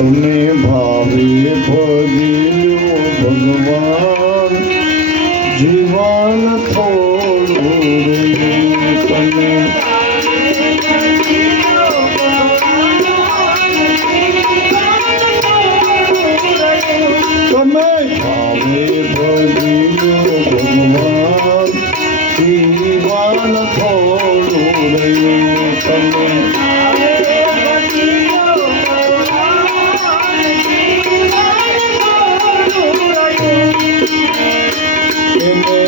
તમે ભાવે ભજ્યો ભગવાન જીવન થોડું રે તમે ભાવે ભજ્યો ભગવાન જીવન થોડું રહ્યું તમે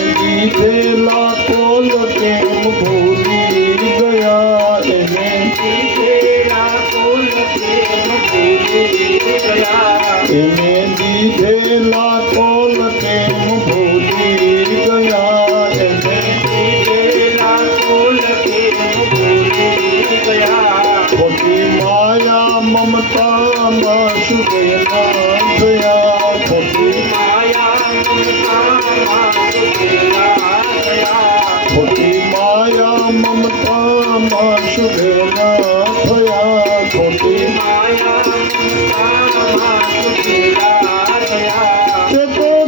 લીધેલા કોલ કેમ ભૂલી ગયા એને લીધેલા કોલ કેમ ભૂલી ગયા એને લીધેલા કોલ કેમ ભૂલી ગયા એને લીધેલા કોલ કેમ ભૂલી ગયા ખોટી માયા મમતામાં શુભના થયા ખોટી માયા મમતામાં ખોટી માયા મમતામાં શુભ ના થયા ખોટી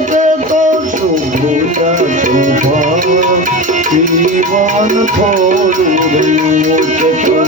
તે તો શુભ જીવન થોડું રહ્યું તે તો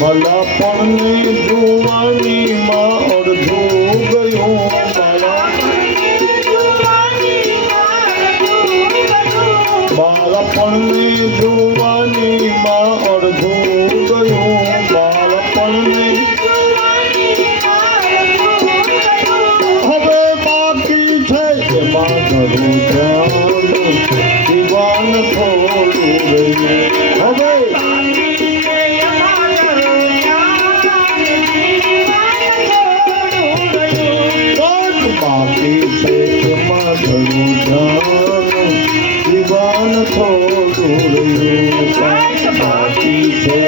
ભલાપણની જુવાનીમાં અડધું ગયું બાળપણની જુવાનીમાં અડધું ગયું બાળપણની હવે બાકી છે એમાં ઘણું ધ્યાન જીવન થોડું રહ્યું હવે બાકી છે એમાં ઘણું ધ્યાન જીવન થોડું રહ્યું બાકી છે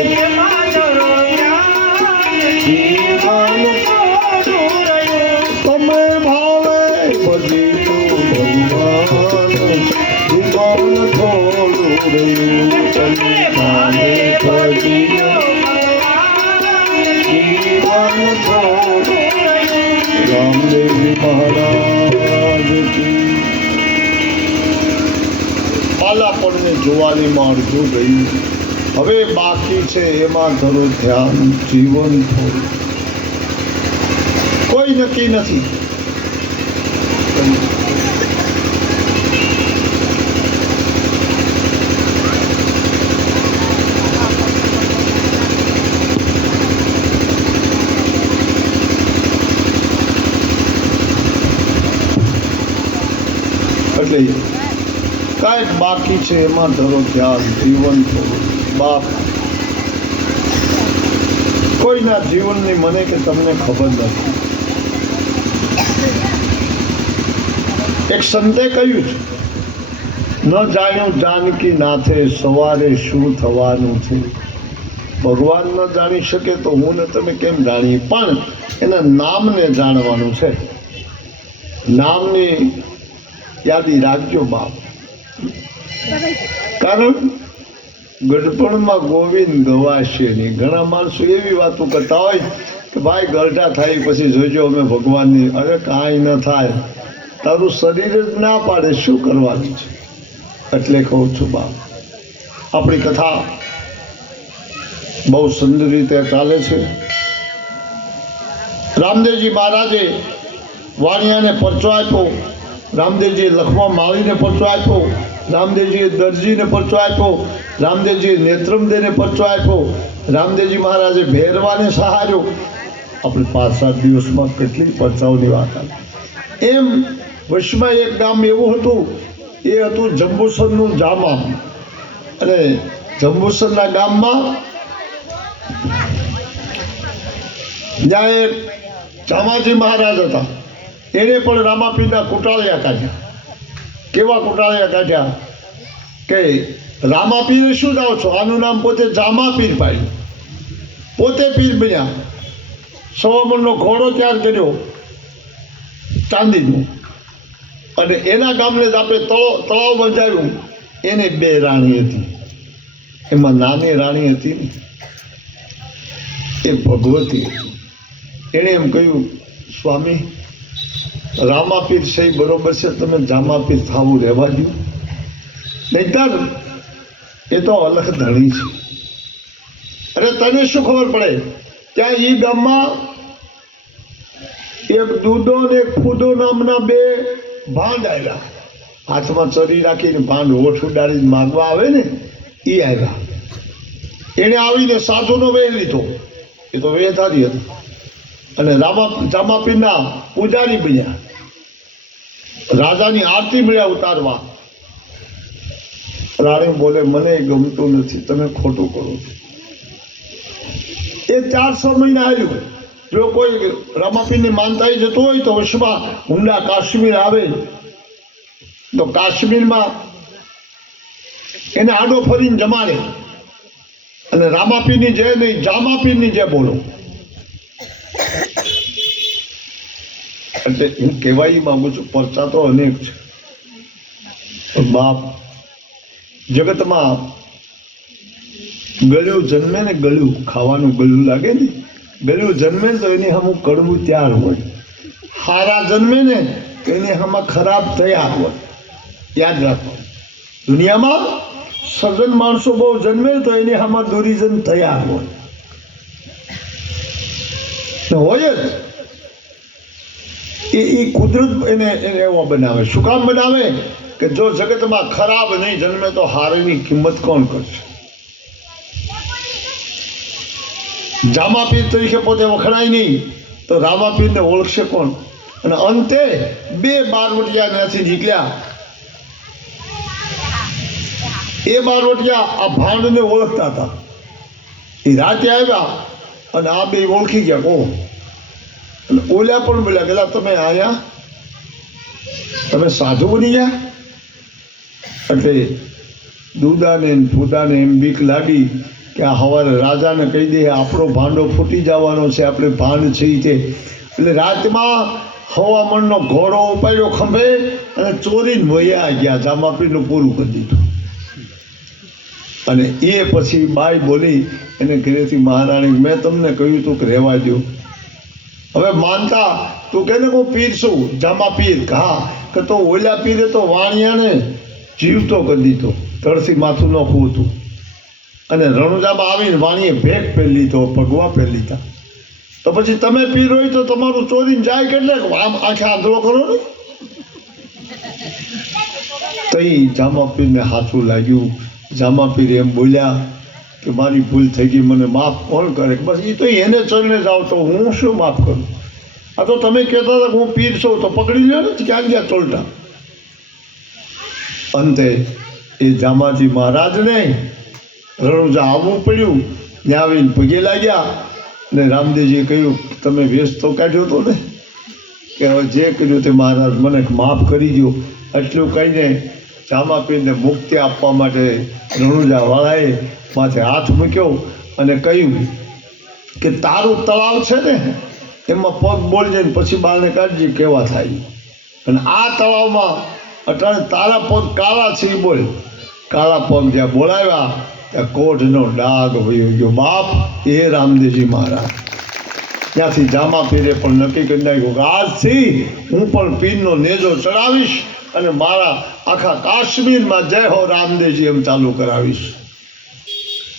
તમે ભાવે ભજ્યું ભગવાન જીવન થોડું રહ્યું તમે ભાવે ભજ્યું જીવન થોડું રામદેવજી મહારાજ બાલાપણને જોવાનીમાં અડધું ગયું હવે બાકી છે એમાં ધરો ધ્યાન જીવન થોડું કોઈ નક્કી નથી એટલે કાંઈક બાકી છે એમાં ધરો ધ્યાન જીવન થોડું બાપ કોઈના જીવનની મને કે તમને ખબર નથી એક સંતે કહ્યું છે ન જાણ્યું જાનકી નાથે સવારે શું થવાનું છે ભગવાન ન જાણી શકે તો હું ને તમે કેમ જાણીએ પણ એના નામને જાણવાનું છે નામની યાદી રાખજો બાપ કારણ ગઢપણમાં ગોવિંદ ગવાશે નહીં ઘણા માણસો એવી વાતો કરતા હોય કે ભાઈ ગરઢા થાય પછી જોજો અમે ભગવાનની અરે કાંઈ ન થાય તારું શરીર જ ના પાડે શું કરવાનું છે એટલે કહું છું બાપ આપણી કથા બહુ સુંદર રીતે ચાલે છે રામદેવજી મહારાજે વાણિયાને પરચો આપ્યો રામદેવજીએ લખવા માળીને પરચો આપ્યો રામદેવજીએ દરજીને પરચો આપ્યો, રામદેવજીએ નેત્રમદેને પરચો આપ્યો, રામદેવજી મહારાજે ભેરવાને સહાર્યો. આપણે 5-7 દિવસમાં કેટલી પરચાઓની વાત આવી. એમ વશમાં એક ગામ એવું હતું, એ હતું જંબુસરનું જામા. અને જંબુસરના ગામમાં ત્યાં એક જામાજી મહારાજ હતા. એણે પણ રામાપીરના કુટાળિયા કાઢ્યા. કેવા કુટાળિયા કાઢ્યા કે રામાપીરે શું જાઓ છો, આનું નામ પોતે જામાપીર પાડ્યું, પોતે પીર બન્યા. 100 મણનો ઘોડો તૈયાર કર્યો ચાંદીનું, અને એના ગામને જ આપણે તળાવ બંધાવ્યું. એને 2 રાણી હતી. એમાં નાની રાણી હતી ને એ ભગવતી હતી. એણે એમ કહ્યું, સ્વામી રામાપીર સહી બરોબર છે, તમે જામાપીર થવું રહેવા દો, નહીંતર એ તો અલખ ધણી છે. અરે તને શું ખબર પડે, ત્યાં એ ગામમાં એક દૂધો ને એક ફૂદો નામના 2 ભાંડ આવ્યા. હાથમાં ચરી રાખીને ભાંડ હોઠ ઉડાડીને માગવા આવે ને, એ આવ્યા. એણે આવીને સાધુનો વેહ લીધો. એ તો વેહધારી હતો અને જામાપીરના પૂજારી બન્યા. રાજાની આરતી મળ્યા ઉતારવા. રાણી બોલે, મને ગમતું નથી, તમે ખોટું કરો છો. એ 400 મહિના આવ્યું. જો કોઈ રામાપીરની માનતાઈ જતો હોય તો વશમાં હુંડા કાશ્મીર આવે તો કાશ્મીરમાં એને આડો ફરીને જમાડે અને રામાપીરની જય નહીં, જામાપીરની જય બોલો. એટલે હું કહેવાય માંગુ છું, પરચા તો અનેક છે. બાપ જગતમાં ગળ્યું જન્મે ને, ગળ્યું ખાવાનું ગળ્યું લાગે ને, ગળ્યું જન્મે તો એની સામું કડવું તૈયાર હોય. હારા જન્મે ને એની સામું ખરાબ તૈયાર હોય. યાદ રાખો, દુનિયામાં સજ્જન માણસો બહુ જન્મે તો એની સામું દુરીજન તૈયાર હોય જ. એ કુદરત એને એવો બનાવે. શું કામ બનાવે કે જો જગતમાં ખરાબ નહીં જન્મે તો હારીની કિંમત કોણ કરશે? જામાપીર તરીકે પોતે વખણાય નહીં તો રામાપીરને ઓળખશે કોણ? અને અંતે 2 બારવટિયા ત્યાંથી નીકળ્યા. એ બારવટિયા આ ભાંડને ઓળખતા હતા. એ રાતે આવ્યા અને આ 2 ઓળખી ગયા. કોણ? અને ઓલા પણ બોલ્યા, પેલા તમે આયા, તમે સાધુ બની ગયા. એટલે દૂદાને ફૂદાને એમ બીક લાગી કે આ સવારે રાજાને કહી દે આપણો ભાંડો ફૂટી જવાનો છે, આપણે ભાંડ છે તે. એટલે રાતમાં 100 મણનો ઘોડો ઉપાડ્યો ખંભે અને ચોરીને વયા ગયા. જામાપીરનું પૂરું કરી દીધું. અને એ પછી બાઈ બોલી એને ઘરેથી, મહારાણી મેં તમને કહ્યું હતું કે રહેવા દો. હવે માનતા તું કે ને હું પીર છું, જામાપીર. હા કે તો ઓલા પીરે તો વાણિયાને જીવતો કરી દીધો, તળથી માથું ન ખોતું. અને રણુજામાં આવીને વાણીએ ભેગ પહેરી લીધો, ભગવા પહેરી લીધા. તો પછી તમે પીર હોય તો તમારું ચોરીને જાય કેટલે આમ આંખે આંધળો કરો ને. તો એ જામાપીરને સાચું લાગ્યું. જામાપીર એમ બોલ્યા કે મારી ભૂલ થઈ ગઈ, મને માફ કોણ કરે? બસ એ તો એને ચરણે જાઓ તો હું શું માફ કરું? આ તો તમે કહેતા હતા કે હું પીર છું તો પકડી લ્યો ને, ક્યાં ગયા ચોલટા. અંતે એ જામાજી મહારાજને રણુજા આવવું પડ્યું. ત્યાં આવીને પગે લાગ્યા ને રામદેવજીએ કહ્યું, તમે વેશ તો કાઢ્યો હતો ને, કે હવે જે કર્યું તે મહારાજ મને માફ કરી દો. એટલું કહીને જામાપીરને મુક્તિ આપવા માટે રણુજાવાળાએ માથે હાથ મૂક્યો અને કહ્યું કે તારું તળાવ છે ને એમાં પગ બોલજે ને પછી બારને કાઢજે કેવા થાય. અને આ તળાવમાં અટાણે તારા પગ કાળા છે એ બોલ. કાળા પગ જ્યાં બોલાવ્યા ત્યાં કોઢનો ડાઘ વયો ગયો. બાપ એ રામદેવજી મહારાજ. ત્યાંથી જામાપીરે પણ નક્કી કરી નાખ્યું કે આજથી હું પણ પીરનો નેજો ચડાવીશ અને મારા આખા કાશ્મીરમાં જય હો રામદેવજી એમ ચાલુ કરાવીશ.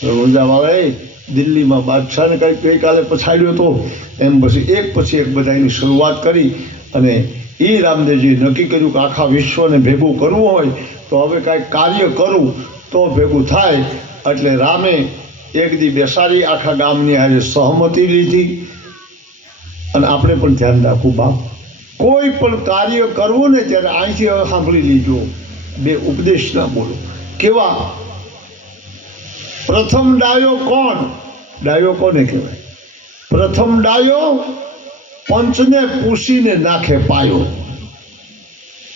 રણુજાવાળાએ દિલ્હીમાં બાદશાહને કંઈક ગઈકાલે પછાડ્યો હતો એમ પછી એક બધાની શરૂઆત કરી અને એ રામદેવજી નક્કી કર્યું કે આખા વિશ્વને ભેગું કરવું હોય તો હવે કાંઈક કાર્ય કરવું તો ભેગું થાય. એટલે રામે એક દી બેસાડી આખા ગામની હારે સહમતિ લીધી. અને આપણે પણ ધ્યાન રાખવું બાપ, કોઈ પણ કાર્ય કરવું ને ત્યારે અહીંથી હવે સાંભળી લીજો, બે ઉપદેશ ના બોલો. કેવા? પ્રથમ ડાયો કોણ? ડાયો કોને કહેવાય? પ્રથમ ડાયો પંચને પૂછીને નાખે પાયો.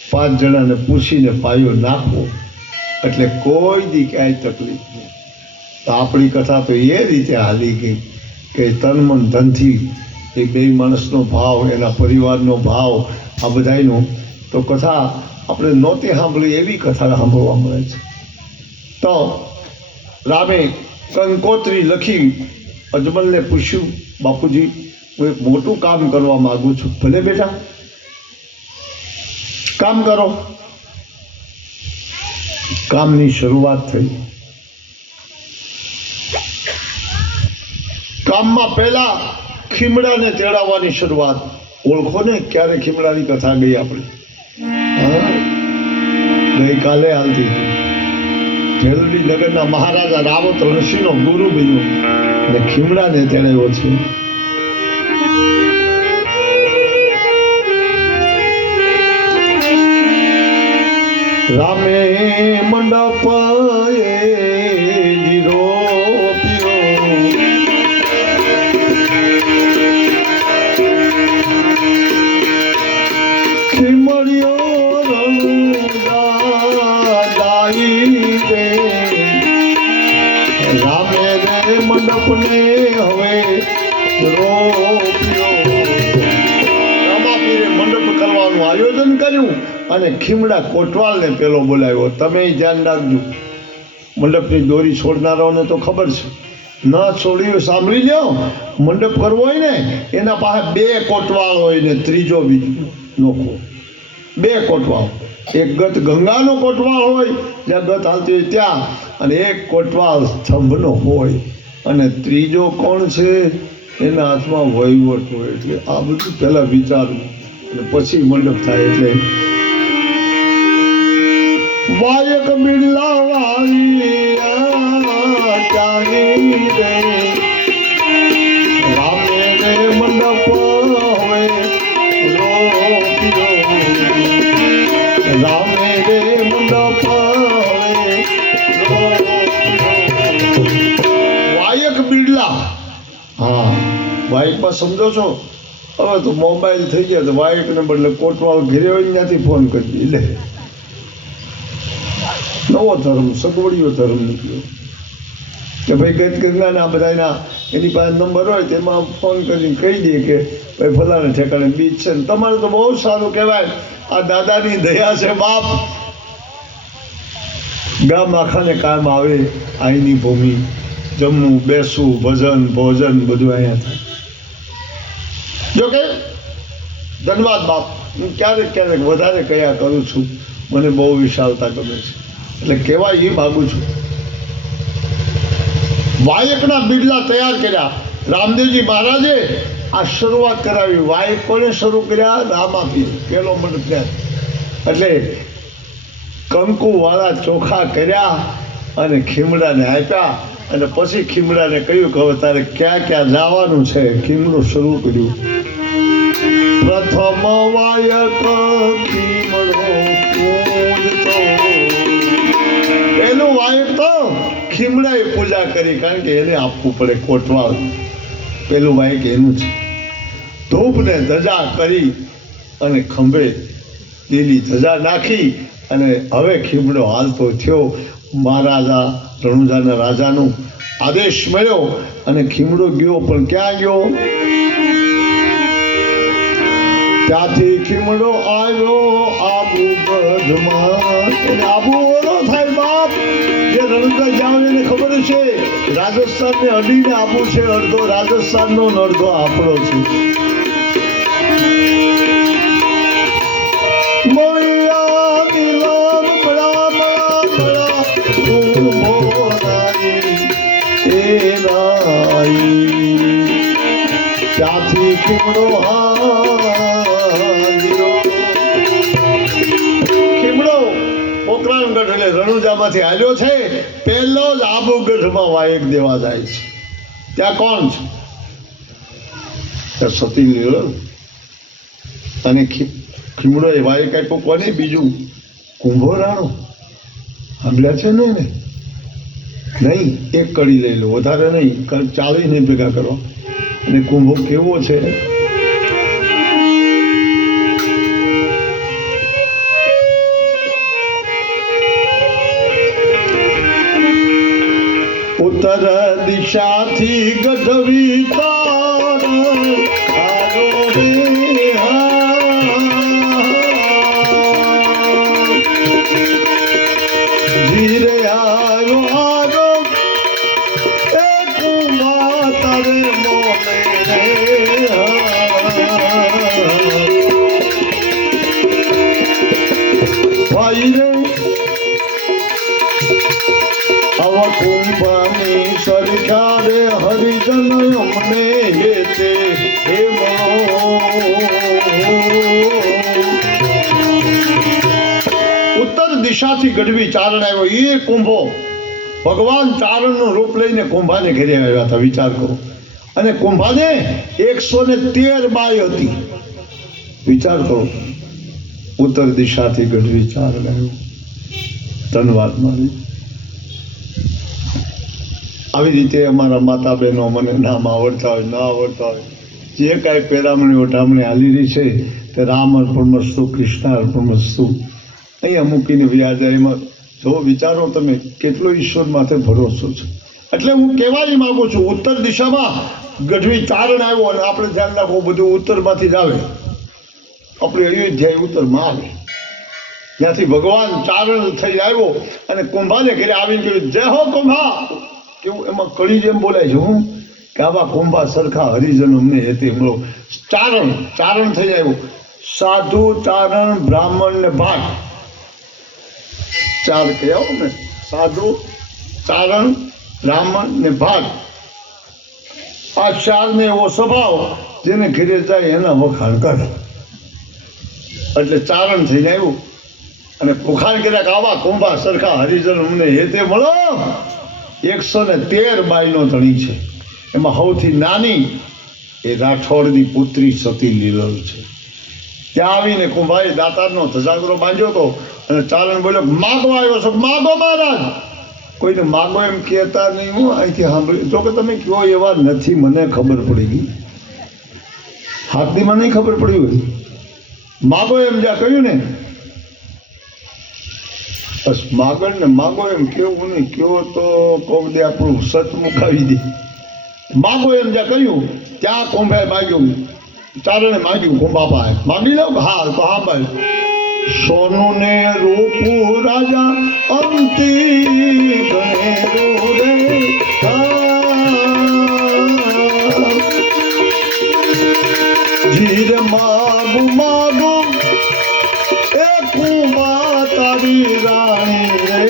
5 જણાને પૂછીને પાયો નાખવો એટલે કોઈ દી ક્યાંય તકલીફ નહીં. તો આપણી કથા તો એ રીતે હાલી ગઈ કે તન મન ધનથી એ બે માણસનો ભાવ, એના પરિવારનો ભાવ, આ બધાયનો તો કથા આપણે નહોતી સાંભળી એવી કથા સાંભળવા મળે છે. તો રામે કંકોત્રી લખી અજમલને પૂછ્યું, બાપુજી હું એક મોટું કામ કરવા માગું છું. ભલે બેટા કામ કરો. કામની શરૂઆત થઈ. કામમાં પહેલા ખીમડાને તેડાવવાની શરૂઆત. ઓળખો ને ક્યારે ખીમડાની કથા ગઈ આપણે? ગઈકાલે હાલતી હતી. ભેલડી નગરના મહારાજા રાવત ઋષિનો ગુરુ બન્યો અને ખીમડાને તેડાવ્યો છે. રામે મંડપ મંડપને હવે રામાપીરે મંડપ કરવાનું આયોજન કર્યું અને ખીમડા કોટવાલને પેલો બોલાવ્યો. તમે ધ્યાન રાખજો, મંડપની દોરી છોડનારાઓને તો ખબર છે, ન છોડ્યું સાંભળી લ્યો. મંડપ કરવો હોય ને એના પાસે 2 કોટવાળ હોય ને ત્રીજો બીજો નોખો. 2 કોટવાળ, એક ગત ગંગાનો કોટવાળ હોય જ્યાં ગત હાલતી હોય ત્યાં, અને એક કોટવાળ સ્તંભનો હોય, અને ત્રીજો કોણ છે એના હાથમાં વહીવટ હોય. એટલે આ બધું પહેલા વિચારવું અને પછી મંડપ થાય. એટલે વાયક બિરલા વાળી રામે રે મંડપ હવે રામે રે મંડપ વાયક બિરલા. હા, વાયકમાં સમજો છો? હવે તો મોબાઈલ થઈ ગયા તો વાયકને બદલે કોટવાળ ઘેરે હોય ત્યાંથી ફોન કરી દે. લે નવો ધર્મ, સગવડિયો ધર્મ નીકળ્યો કે ભાઈ ગત ગંગાના બધાના એની પાસે નંબર હોય તેમાં ફોન કરીને કહી દે કે ભાઈ ફલાણા ઠેકાણે બીચ છે ને. તમારે તો બહુ સારું કહેવાય, આ દાદાની દયા છે બાપ. ગામ આખાને કામ આવે. અહીંની ભૂમિ, જમવું, બેસવું, ભજન, ભોજન બધું અહીંયા થાય. જોકે ધન્યવાદ બાપ, હું ક્યારેક ક્યારેક વધારે કયા કરું છું, મને બહુ વિશાળતા ગમે છે. એટલે કહેવાય એ માગું છું. વાયકના બિરલા તૈયાર કર્યા. રામદેવજી મહારાજે આ શરૂઆત કરાવી. વાયક કોને શરૂ કર્યા? રામાપીર. પેલો મંડપ ત્યાં. એટલે કંકુવાળા ચોખા કર્યા અને ખીમડાને આપ્યા. અને પછી ખીમડાને કહ્યું કે હવે તારે ક્યાં ક્યાં જવાનું છે. ખીમડું શરૂ કર્યું. પ્રથમ વાયક ખીમડો પૂજતો. એનું વાયક તો ખીમડાએ પૂજા કરી, કારણ કે એને આપવું પડે કોટવાળ. પેલું વાયક એનું છે. ધૂપ ને ધજા કરી અને ખંભે લીલી ધજા નાખી અને હવે ખીમડો હાલતો થયો. મહારાજા રણુજાના રાજાનો આદેશ મળ્યો અને ખીમડો ગયો. પણ ક્યાં ગયો? ત્યાંથી ખીમડો આવ્યો આબુ ગઢમાં. એને આબુ ઓરો થાય બાપ. જે રણુજા જાવ એને ખબર છે રાજસ્થાનને અડીને આબુ છે. અડધો રાજસ્થાનનો ને અડધો આપણો છે. ત્યાંથી ખીમડો હાલ્યો માંથી હાલ્યો છે, પહેલો જ આબુગઢમાં વાયક દેવા જાય છે. ત્યાં કોણ છે? ત્યાં સતી લીલો અને ખીમડો એ વાયક આપ્યો કોને? બીજું કુંભો રાણો. સાંભળ્યા છે ને? નહીં, એક કડી લઈ લો, વધારે નહીં, 40 નહીં ભેગા કરો. અને કુંભો કેવો છે? ઉત્તર દિશાથી ગઢવી તાર આરો રે ધીરે આરો આરો એ કુંભા તારે મોને રે ભાઈ રે આવા કુંભાની સરકારે હરિજન અમને હેતે હે ઉત્તર દિશાથી ગઢવી ચારણ આવ્યો. એ કુંભો ભગવાન ચારણનું રૂપ લઈને કુંભાને ઘેરે આવ્યા હતા. વિચાર કરો. અને કુંભાને 113 બાઈ હતી. વિચાર કરો. ઉત્તર દિશાથી ગઢવી ચારણ આવ્યો. ધન્યવાદ મારી. આવી રીતે અમારા માતા બહેનો મને નામ આવડતા હોય ન આવડતા હોય, જે કાંઈ પેરામણી ઓઢામણી હાલી રહી છે તે રામ અર્પણમસ્તુ, કૃષ્ણ અર્પણમસ્તુ અહીંયા મૂકીને વ્યાજ એમાં જો વિચારો તમે કેટલો ઈશ્વર માથે ભરોસો છે. એટલે હું કહેવા માગું છું, ઉત્તર દિશામાં ગઢવી ચારણ આવ્યો અને આપણે ધ્યાન રાખવું બધું ઉત્તરમાંથી જ આવે. આપણે અયોધ્યા ઉત્તરમાં આવે. ત્યાંથી ભગવાન ચારણ થઈ આવ્યો અને કુંભાને ઘરે આવીને કહ્યું, જય હો કુંભા. કેવું એમાં કડી જેમ બોલાય છે હું કે આવા કુંભા સરખા હરિજન અમને હેતે મળો. ચારણ થઈ આવ્યો. સાધુ, ચારણ, બ્રાહ્મણ ને ભાટ, ચાર કહેવાય ને. સાધુ, ચારણ, બ્રાહ્મણ ને ભાટ, આ ચારને એવો સ્વભાવ જેને ઘરે જાય એના વખાણ કરે. એટલે ચારણ થઈને આવ્યું અને વખાણ કર્યા કે આવા કુંભા સરખા હરિજન અમને હેતે મળો. 113 બાઈનો ધણી છે. એમાં સૌથી નાની એ રાઠોડની પુત્રી સતી લીલલ છે. ત્યાં આવીને કુંભાએ દાતારનો ધજાગરો બાંધ્યો હતો અને ચારણ બોલ્યો, માગવા આવ્યો છો? માગો મહારાજ. કોઈને માગો એમ કહેતા નહીં. હું અહીંથી સાંભળ્યું. જો કે તમે કયો એવા નથી, મને ખબર પડી ગઈ. હાથની મને નહીં ખબર પડી હોય. માગો એમ જ્યાં કહ્યું ને, બસ માગણ ને માગો એમ કેવું નહીં. કયો તો કોક દે આપણું સચ મુકાવી દે. માગો એમ જ્યાં કહ્યું ત્યાં કુંભાએ માગ્યું, ચારણે માગ્યું. કુંભા પાસે માગી લો. હા તો હા ભાઈ. સોનું ને રૂપું રાજા અંતી ગણેરો રે જીર માગુ માગુ એ કુંભા તારી રાણી રે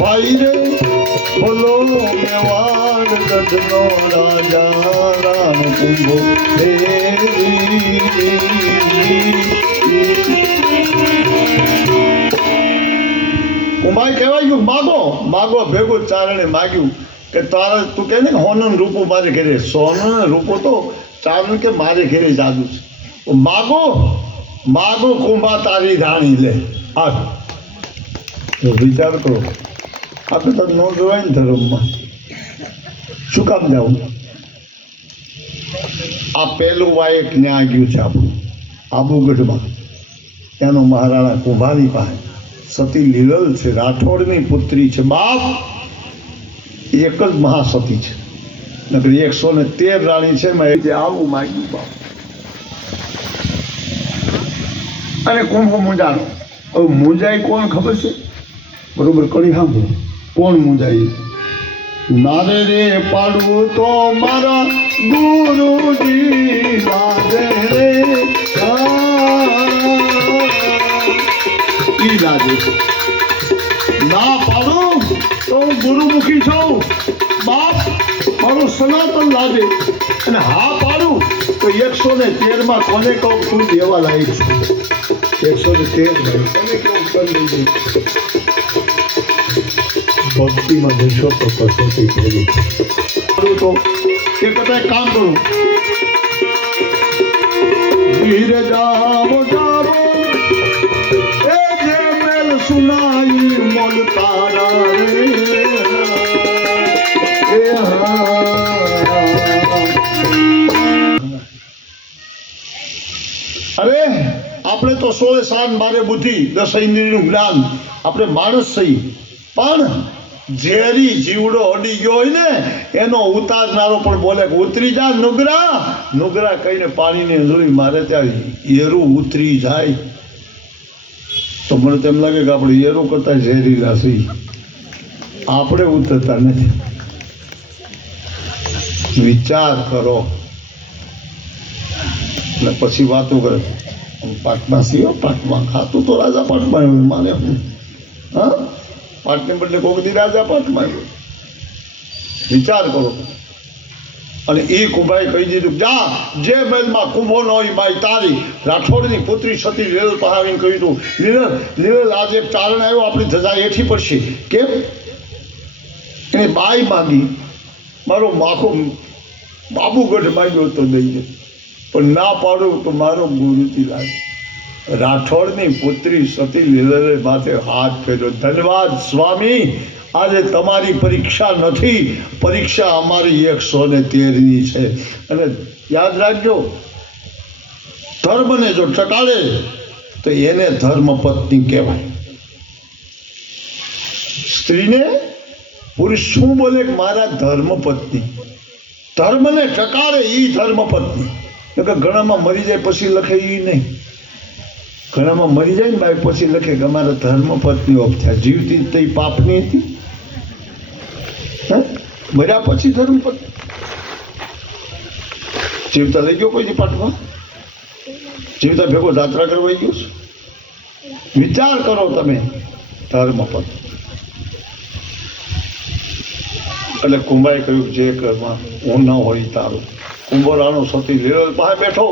ભાઈ રે બોલો મેવાડ ગઢનો રાજા રામ કુંભો કુંભાઈ કહેવાય ગયું માગો માગો. ભેગું ચારણે માગ્યું કે તારા તું કહે ને હોનું રૂપું મારે ઘેરે. સોનું રૂપું તો ચારણ કે મારે ઘેરે જાદુ છે. માગો માગો કુંભા તારી રાણી લે. આ વિચાર કરો. આપણે તો ન જોવાય ને ધર્મમાં. શું કામ જાવું? આ પહેલું વાયક ન્યા ગયું છે આપણું આબુગઢમાં. ત્યાંનો મહારાણા કુંભાની પાસે સતી લીલલ છે, રાઠોડની પુત્રી છે. બાપ એક જ મહાસતી છે, નકર 113 રાણી છે. મેં આવું માગ્યું બાપ. અને કુંભો મૂંઝાણો. હવે મૂંઝાઈ કોણ ખબર છે? બરોબર કડી સાંભળો. કોણ મૂંઝાઈ? નારે રે પાડવું તો મારા ગુરુજી લાગે રે ઈ લાગે. ના પાડું તો હું ગુરુમુખી છું બાપ, મારું સનાતન લાગે. અને હા પાડું તો 113 કોને કહું તું દેવા લાયક છું. 113 તમે કેવું કરી દીધું ભક્તિમાં જશો તો કસોટી થઈ તો એ કદાચ કામ કરું ધીરે જાવો જાવો એ જે મેલ સુનાઈ મોલ તારા રે એ અરે આપણે તો 16 સાન 12 બુદ્ધિ 10 ઇન્દ્રિયનું જ્ઞાન આપણે માણસ છીએ પણ ઝેરી જીવડો અડી ગયો હોય ને એનો ઉતારનારો પણ બોલે કે ઉતરી જા નુગરા નુગરા કહીને પાણીની અંજળી મારે ત્યાં એરું ઉતરી જાય તો મને તેમ લાગે કે આપણે એરું કરતા ઝેરીલા છીએ આપણે ઉતરતા નથી વિચાર કરો ને પછી વાતો કરે પાટમાં સીઓ પાટમાં ખાતું તો રાજા પાટમાં આવ્યું માને હા પાટને બદલે કોકદી રાજા પાટમાં આવ્યો વિચાર કરો અને એ કુંભાઈ કહી દીધું જા જે મહેલમાં કુંભો ન હોય બાઈ તારી રાઠોડની પુત્રી સતી લીલલ પહાવીને કહ્યું હતું લીલલ આજે એક ચારણ આવ્યો આપણી ધજા હેઠી પડશે કેમ એને બાઈ માંગી મારો માખો બાબુગઢ માંગ્યો તો દઈ દે પણ ના પાડું તો મારો ગુરુજી લાગે રાઠોડની પુત્રી સતી લીલલે માથે હાથ ફેર્યો ધન્યવાદ સ્વામી આજે તમારી પરીક્ષા નથી પરીક્ષા અમારી 113ની છે અને યાદ રાખજો ધર્મને જો ટકાડે તો એને ધર્મપત્ની કહેવાય સ્ત્રીને પુરુષ શું બોલે કે મારા ધર્મપત્ની ધર્મને ટકાડે એ ધર્મપત્ની કે ઘણામાં મરી જાય પછી લખે એ નહીં ઘણામાં મરી જાય ને ભાઈ પછી લખે કે અમારા ધર્મપત્ની ઓફ થયા જીવતી તો એ પાપની હતી મર્યા પછી ધર્મપત્ની જીવતા લઈ ગયો કોઈ પાઠમાં જીવતા ભેગો જાત્રા કરવા ગયો છે વિચાર કરો તમે ધર્મપત્ની એટલે કુંભાઈ કહ્યું જે ઘરમાં હું ન હોય તારું કુંભોરાનો સતી લીલલ પાસે બેઠો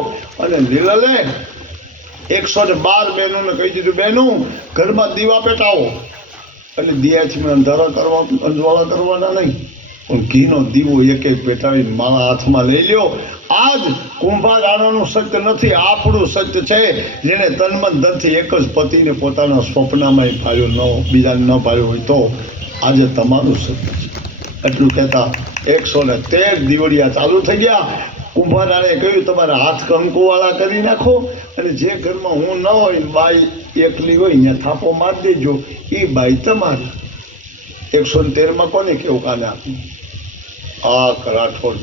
અને લીલલે 112 બહેનોને કહી દીધું બહેનું ઘરમાં દીવા પેટાવો એટલે દિયાથી મેં અંજવાળા કરવાના નહીં પણ ઘીનો દીવો એક પેટાવીને મારા હાથમાં લઈ લ્યો આજ કુંભારાણાનું સત્ય નથી આપણું સત્ય છે જેને તનમન ધનથી એક જ પતિને પોતાના સ્વપ્નમાં ફાળ્યો ન બીજાને ન ફાળ્યો હોય તો આજે તમારું સત્ય છે એટલું કહેતા 113 દીવડિયા ચાલુ થઈ ગયા કુંભારાણે કહ્યું તમારા હાથ કંકુવાળા કરી નાખો અને જે ઘરમાં હું ન હોય બાઈ એકલી હોય ત્યાં થાપો મારી દેજો એ બાઈ તમારી 113માં કોને કેવું કાને આપ્યું આ રાઠોડ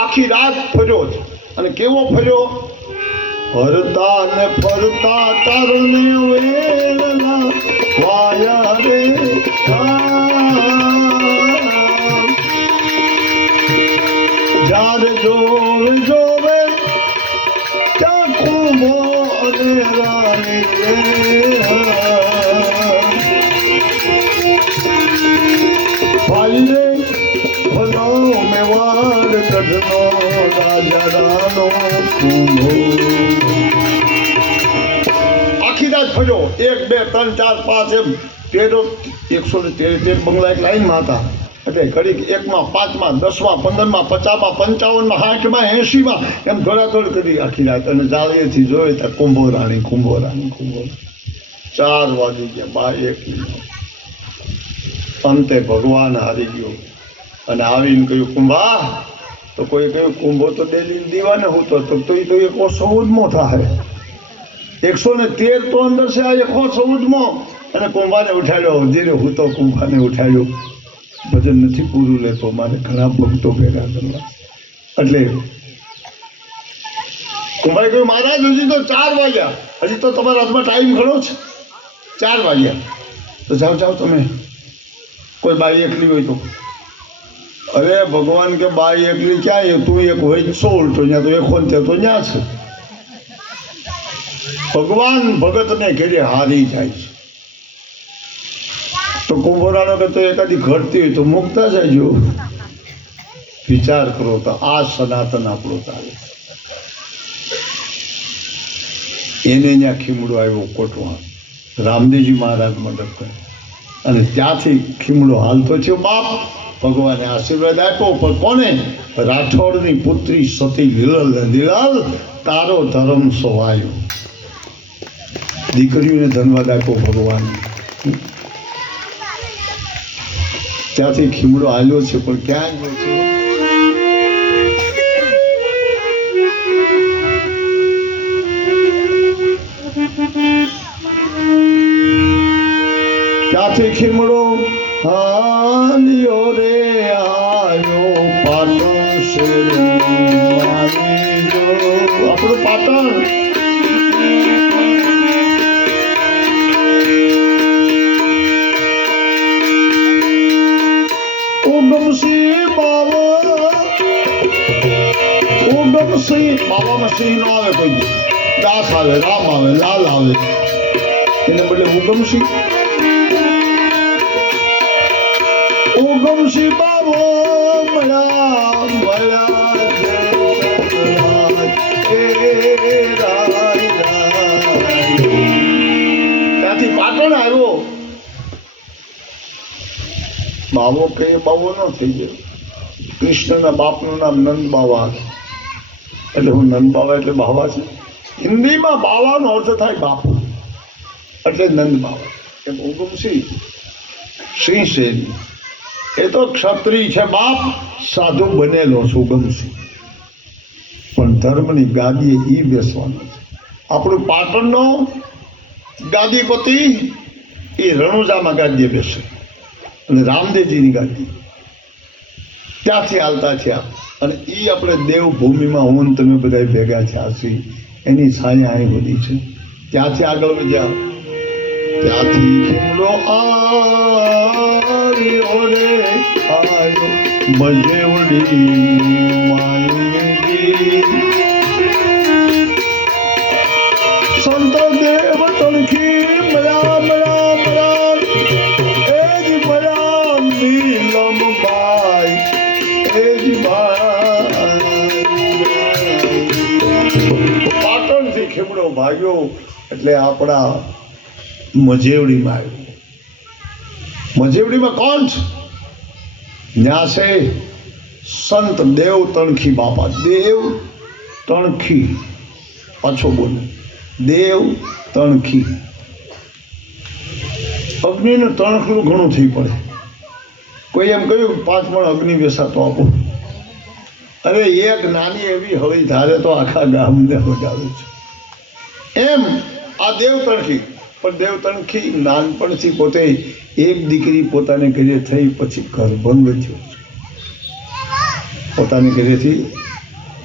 આખી રાત ફર્યો છે અને કેવો ફર્યો ફરતા ને ફરતા તારને વેલા વાયા રે જ્યારે જોવે જોવે ત્યાં કુંભો અને રાણી ભાઈ રે ભલો મેવાડ કઢનો રાજાનો કુંભો આખી રાત ફર્યો 1 2 3 4 5 એમ 113 બંગલા એક લાઈનમાં હતા એટલે ઘડીક 1માં 5માં 10માં 15માં 50માં 55માં 60માં 80માં એમ દોડાદોડ કરી આખી રાત અને જાળીએથી જોયે ત્યાં કુંભો રાણી 4 વાગી ગયા બા એકલી અંતે ભગવાન હારી ગયો અને આવીને કહ્યું કુંભા તો કોઈ કહ્યું કુંભો તો ડેલી દીવાને હું તો એ તો 114મો થાય 113 તો અંદર છે આ 114મો અને કુંભાને ઉઠાડ્યો ધીરે હું તો કુંભાને ઉઠાડ્યો ભજન નથી પૂરું લેતો મારે ઘણા ભક્તો ભેગા કરવા એટલે કુંભાઈ કહ્યું મહારાજ હજી તો 4 વાગ્યા હજી તો તમારા હાથમાં ટાઈમ ઘણો છે 4 વાગ્યા તો જાઓ તમે કોઈ બાઈ એકલી હોય તો અરે ભગવાન કે બાઈ એકલી ક્યાં તું એક હોય 16 તો ત્યાં તો 1 તો ત્યાં છે ભગવાન ભગતને ઘેરે હારી જાય છે તો કુંભોરાનો કે તો એકાદી ઘટતી હોય તો મુકતા જાયજો વિચાર કરો તો આ સનાતન આપણો ચાલે એને ત્યાં ખીમડો આવ્યો કોટવા. રામદેવજી મહારાજ મદદ કરે અને ત્યાંથી ખીમડો હાલતો છે. બાપ ભગવાને આશીર્વાદ આપ્યો, પણ કોને? રાઠોડની પુત્રી સતી લીલલ. લીલલ તારો ધર્મ સોવાયો. દીકરીઓને ધન્યવાદ આપ્યો ભગવાન. ત્યાંથી ખીમડો હાલ્યો છે, પણ ક્યાં ગયો છે? ત્યાંથી ખીમડો હાલ્યો રે આવ્યો પાટણ શેર. આપણું પાટણ ઉગમસિંહ બાવા. ઉગમસિંહ બાવામાં સિંહ નો આવે કોઈ દી. દાસ આવે, રામ આવે, લાલ આવે, એને બદલે ઉગમસિંહ. ઉગમસિંહ બાવો મળ્યા મળ્યા ત્યાંથી પાટણ આવ્યો. બાવો કે બાવો ન થઈ ગયો. કૃષ્ણના બાપનું નામ નંદ બાવા, એટલે હું નંદ બાવા એટલે બાવા છે. હિન્દીમાં બાવાનો અર્થ થાય બાપુ, એટલે નંદ બાવા. એમ ઉગમસિંહ સિંહ શેરી એ તો ક્ષત્રિય છે બાપ, સાધુ બનેલો છે ઉગમસિંહ, પણ ધર્મની ગાદીએ ઈ બેસવાનો છે. આપણું પાટણનો ગાદીપતિ એ રણુજામાં ગાદીએ બેસે, અને રામદેવજીની ગાદી ત્યાંથી હાલતા થયા. અને એ આપણે દેવભૂમિમાં હું તમે બધા ભેગા થયા છીએ, એની છાયા અહીં બધી છે. ત્યાંથી આગળ વધ્યા. ત્યાંથી ખીમડો આવ્યો રે આવ્યો બજેવડી માયજી. સંત દેવ તણખી મળ્યા મળ્યા મળ્યા. એ જ મળ્યા નીલમભાઈ, એ જ પાટણથી ખીમડો ભાગ્યો એટલે આપણા મજેવડીમાં આવ્યો. મજેવડીમાં કોણ છે? ત્યાં છે સંત દેવ તણખી બાપા. દેવ તણખી, પાછો બોલો, દેવ તણખી. અગ્નિનું તણખલું ઘણું થઈ પડે. કોઈ એમ કહ્યું 5 મણ અગ્નિ બેસાતો આપો. અરે એક નાની એવી હળી ધારે તો આખા ગામને વગાડે છે. એમ આ દેવ તણખી. પણ દેવ તણખી નાનપણથી પોતે એક દીકરી પોતાને ઘરે થઈ પછી ઘરભંગ થયો છે. પોતાની ઘરેથી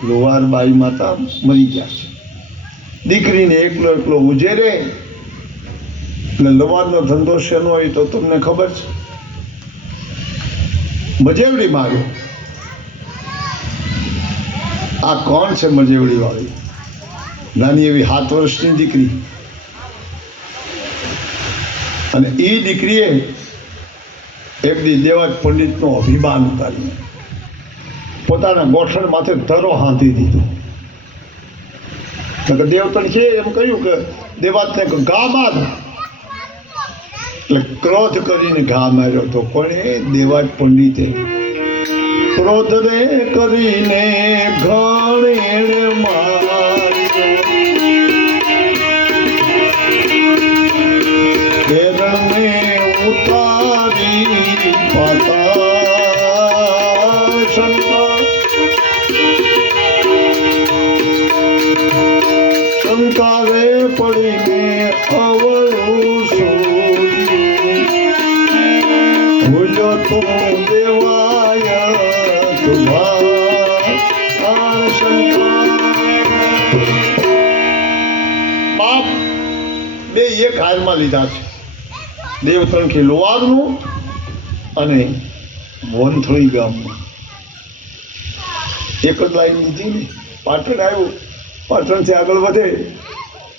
લોહારબાઈ માતા મરી ગયા છે. દીકરીને એકલો એકલો ઉજેરે. એટલે લોહારનો ધંધો શેનો હોય તો તમને ખબર છે. મજેવડી માર્યો. આ કોણ છે મજેવડી વાળી? નાની એવી 7 વર્ષની દીકરી. અને એ દીકરીએ એક દી દેવાજ પંડિતનો અભિમાન ઉતાર્યું, પોતાના ગોઠણ માથે તરો હાંધી દીધો. દેવતણ છે એમ કહ્યું કે દેવાજને ઘા માર. એટલે ક્રોધ કરીને ઘા માર્યો. તો કોણે? દેવાજ પંડિતે. ક્રોધ રે કરીને ઘણે માર્યો, કેરણને ઉતારી પાતા શંકારે પડીને અવળું સોયું. ભૂલો તો દેવાય બાપ બે એક હારમાં લીધા છે. દેવ તણખી લોહારનું અને વંથળી ગામમાં એક જ લાઈન લીધી ને. પાટણ આવ્યું, પાટણથી આગળ વધે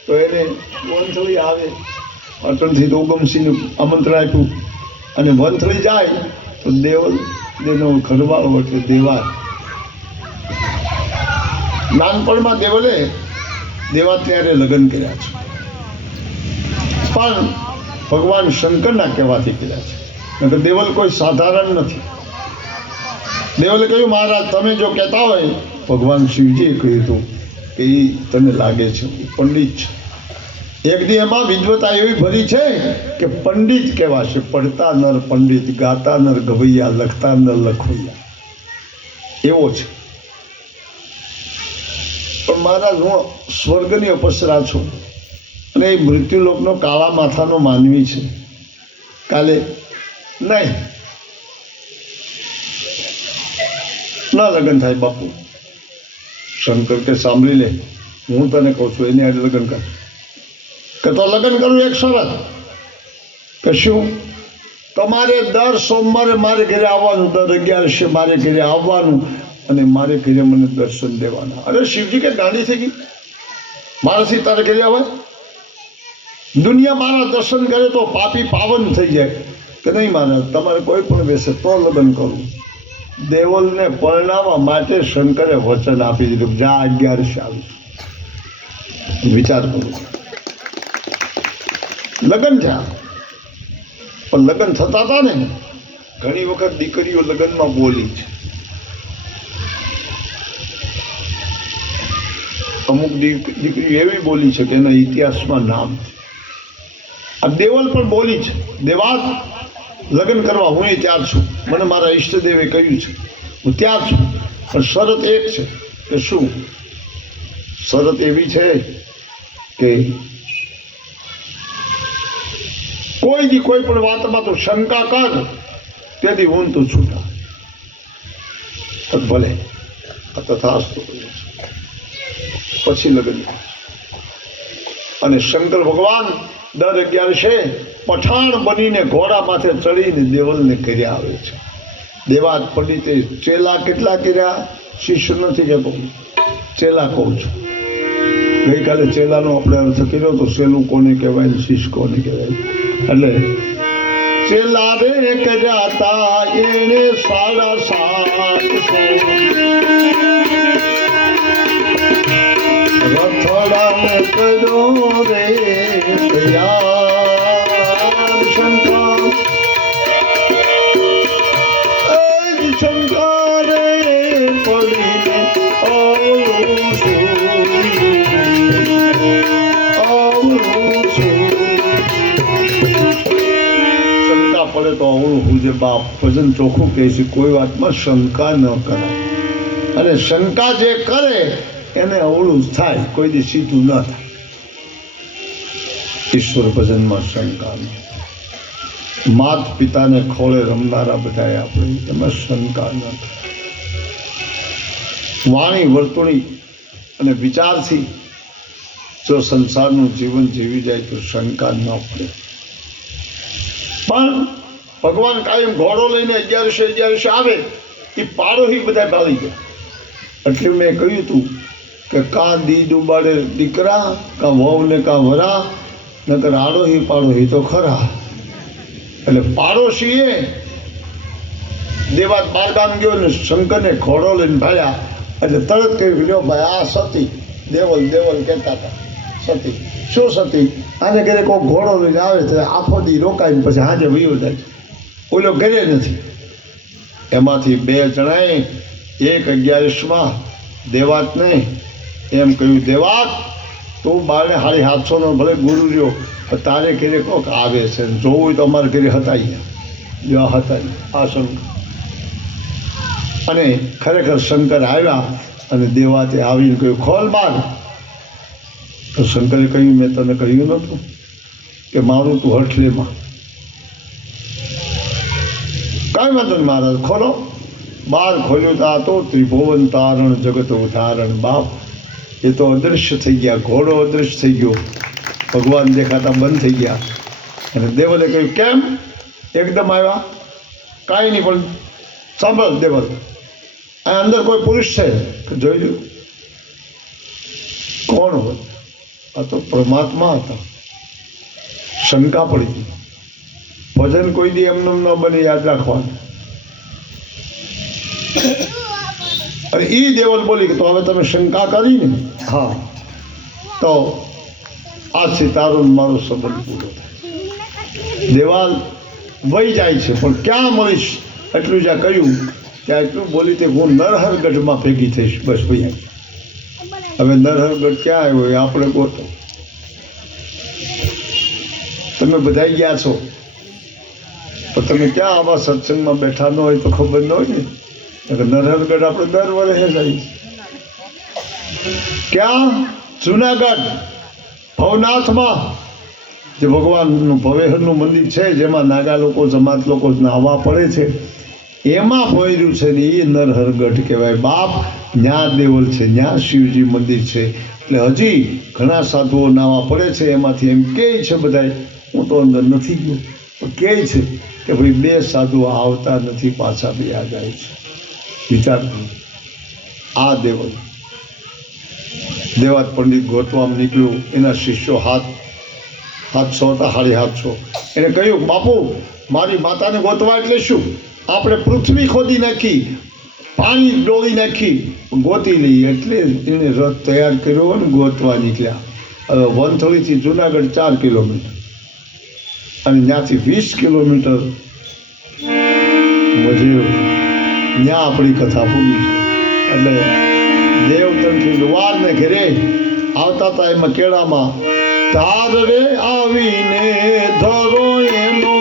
તો એને વંથળી આવે. પાટણથી તો ઉગમસિંહનું આમંત્રણ આપ્યું, અને વંથળી જાય તો દેવનો ઘરવાળો એટલે દેવા. નાનપણમાં દેવલે દેવા ત્યારે લગ્ન કર્યા છે, પણ ભગવાન શંકરના કહેવાથી કર્યા છે. નકર દેવલ કોઈ સાધારણ નથી. દેવલે કહ્યું મહારાજ તમે જો કહેતા હોય, ભગવાન શિવજીએ કહ્યું હતું કે એ તને લાગે છે પંડિત છે. એક દી એમાં વિદ્વતા એવી ભરી છે કે પંડિત કહેવાશે. પડતા નર પંડિત, ગાતા નર ગવૈયા, લખતા નર લખવૈયા, એવો છે. પણ મહારાજ હું સ્વર્ગની અપસરા છું અને એ મૃત્યુલોકનો કાળા માથાનો માનવી છે. કાલે નહીં ના લગ્ન થાય બાપુ. શંકર કે સાંભળી લે, હું તને કહું છું એની આજે લગ્ન કર. કે તો લગ્ન કરું એક શરત. કે શું? તમારે દર સોમવારે મારે ઘરે આવવાનું, દર 11 મારે ઘરે આવવાનું અને મારે ઘરે મને દર્શન દેવાના. અરે શિવજી કે ગાંડી થઈ ગઈ, મારાથી તારે ઘરે આવે? દુનિયા મારા દર્શન કરે તો પાપી પાવન થઈ જાય. કે નહીં મહારાજ, તમારે કોઈ પણ બેસે તો લગ્ન કરું. દેવલને પરણાવવા માટે શંકરે વચન આપી દીધું, જા 11 આવી. વિચાર કરું, લગ્ન થયા. પણ લગ્ન થતા હતા ને, ઘણી વખત દીકરીઓ લગ્નમાં બોલી છે. અમુક દીકરીઓ એવી બોલી છે કે એના ઇતિહાસમાં નામ છે. આ દેવલ પણ બોલી છે, દેવાત લગ્ન કરવા હું ત્યાર છું, મને મારા ઈષ્ટદેવે કહ્યું છે, હું ત્યાર છું. પણ શરત એક છે. કે શું શરત? એવી છે કે કોઈ પણ વાતમાં તો શંકા કર, તેથી હું તો છૂટા. ભલે તથાસ્તુ પછી લગ્ન. અને શંકર ભગવાન દર 11 પઠાણ બનીને ઘોડા માથે ચડીને દેવલને કર્યા આવે છે. દેવાત પંડિતે ચેલા કેટલા કર્યા? શિષ્ય નથી કહેતો, ચેલા કહું છું. ગઈકાલે ચેલાનો આપણે અર્થ કર્યો તો સેલું કોને કહેવાય ને શિષ્ય કોને કહેવાય. એટલે ચેલા રે કર્યા તા એને 750 રથડાને કર્યો રે તૈયાર શંકર. શંકરે પડીને શંકા પડે તો અવળું હું જે બાપ ભજન ચોખ્ખું કહે છે, કોઈ વાતમાં શંકા ન કરાય. અને શંકા જે કરે એને અવળું જ થાય, કોઈ દી સીધું ન થાય. ઈશ્વર ભજનમાં શંકા નહીં. માત પિતાને ખોળે રમનારા બધા આપણે, એમાં શંકા ન થાય. વાણી વર્તુળી અને વિચારથી જો સંસારનું જીવન જીવી જાય તો શંકા ન પડે. પણ ભગવાન કાયમ ઘોડો લઈને 11 આવે, એ પાડોશી બધા ભાળી ગયા. એટલે મેં કહ્યું હતું કે કાં દી ડૂબાડે દીકરા, કાં વહુ ને કાં વરા, નકર આડોશી પાડોશી તો ખરા. એટલે પાડોશીએ દેવાત બારગામ ગયો ને શંકરને ઘોડો લઈને ભાળ્યા. એટલે તરત કહ્યું, લ્યો ભાઈ આ સતી. દેવલ કહેતા હતા સતી. શું સતી? આને ઘરે કોઈ ઘોડો લઈને આવે તો આખો દી રોકાઈને પછી હાજે વયો જાય, ઓલો ઘરે નથી. એમાંથી 2 જણાએ 11 દેવાતને એમ કહ્યું, દેવાત તું બારણે 750 ભલે ગુરુ રહ્યો, તારે ઘરે કોક આવે છે, જોવું હોય તો અમારે ઘરે હતાઈ આ શંકર. અને ખરેખર શંકર આવ્યા અને દેવાતે આવીને કહ્યું, ખોલ બાર. તો શંકરે કહ્યું, મેં તને કહ્યું નહોતું કે મારું તું હઠલેમાં? કાંઈ વાંધો નહીં મહારાજ, ખોલો. બહાર ખોલ્યું તો આ તો ત્રિભુવન તારણ જગત ઉદાહરણ. બાપ એ તો અદૃશ્ય થઈ ગયા, ઘોડો અદૃશ્ય થઈ ગયો, ભગવાન દેખાતા બંધ થઈ ગયા. અને દેવલે કહ્યું, કેમ એકદમ આવ્યા? કાંઈ નહીં, પણ સાંભળ દેવલ, આ અંદર કોઈ પુરુષ છે કે જોઈ લ્યું. કોણ હોય? આ તો પરમાત્મા હતા. શંકા પડી ગઈ. ભજન કોઈ દી એમને ન બને, યાદ રાખવાનું. અને એ દેવલ બોલી કે તો હવે તમે શંકા કરી ને? હા. તો આજથી તારો ને મારો સંબંધ પૂરો થાય. દેવાલ વહી જાય છે પણ ક્યાં મળીશ એટલું જ્યાં કહ્યું ત્યાં એટલું બોલી તે હું નરહરગઢમાં ભેગી થઈશ. બસ ભાઈ હવે નરહરગઢ ક્યાં આવ્યો એ આપણે ગોતો. તમે બધા ગયા છો પણ તમે ક્યાં આવા સત્સંગમાં બેઠા ન હોય તો ખબર ન હોય ને. નરહરગઢ આપણે દર વર્ષે જઈએ. ક્યાં? જુનાગઢ ભવનાથમાં જે ભગવાનનું ભવેહરનું મંદિર છે જેમાં નાગા લોકો જમાત લોકો નાહવા પડે છે એમાં ભોયર્યું છે ને એ નરહરગઢ કહેવાય. બાપ ન્યા દેવલ છે, ન્યા શિવજી મંદિર છે. એટલે હજી ઘણા સાધુઓ નાહવા પડે છે. એમાંથી એમ કહે છે બધા, હું તો અંદર નથી ગયો, પણ કહે છે કે ભાઈ 2 સાધુઓ આવતા નથી, પાછા બી આ જાય છે. વિચાર આ દેવલ દેવાત પંડિત ગોતવામ નીકળ્યું. એના શિષ્યો 700 હતા, 750. એને કહ્યું બાપુ મારી માતાને ગોતવા એટલે શું? આપણે પૃથ્વી ખોદી નાખી, પાણી ડોળી નાખી, ગોતી લઈ. એટલે એને રથ તૈયાર કર્યો અને ગોતવા નીકળ્યા. હવે વનથળીથી જુનાગઢ 4 કિલોમીટર અને ત્યાંથી 20 કિલોમીટર ત્યાં આપણી કથા પૂરી છે. એટલે દેવતંથી લુવારને ઘરે આવતા હતા એમાં કેળામાં ધાર રે આવીને ધરો એનો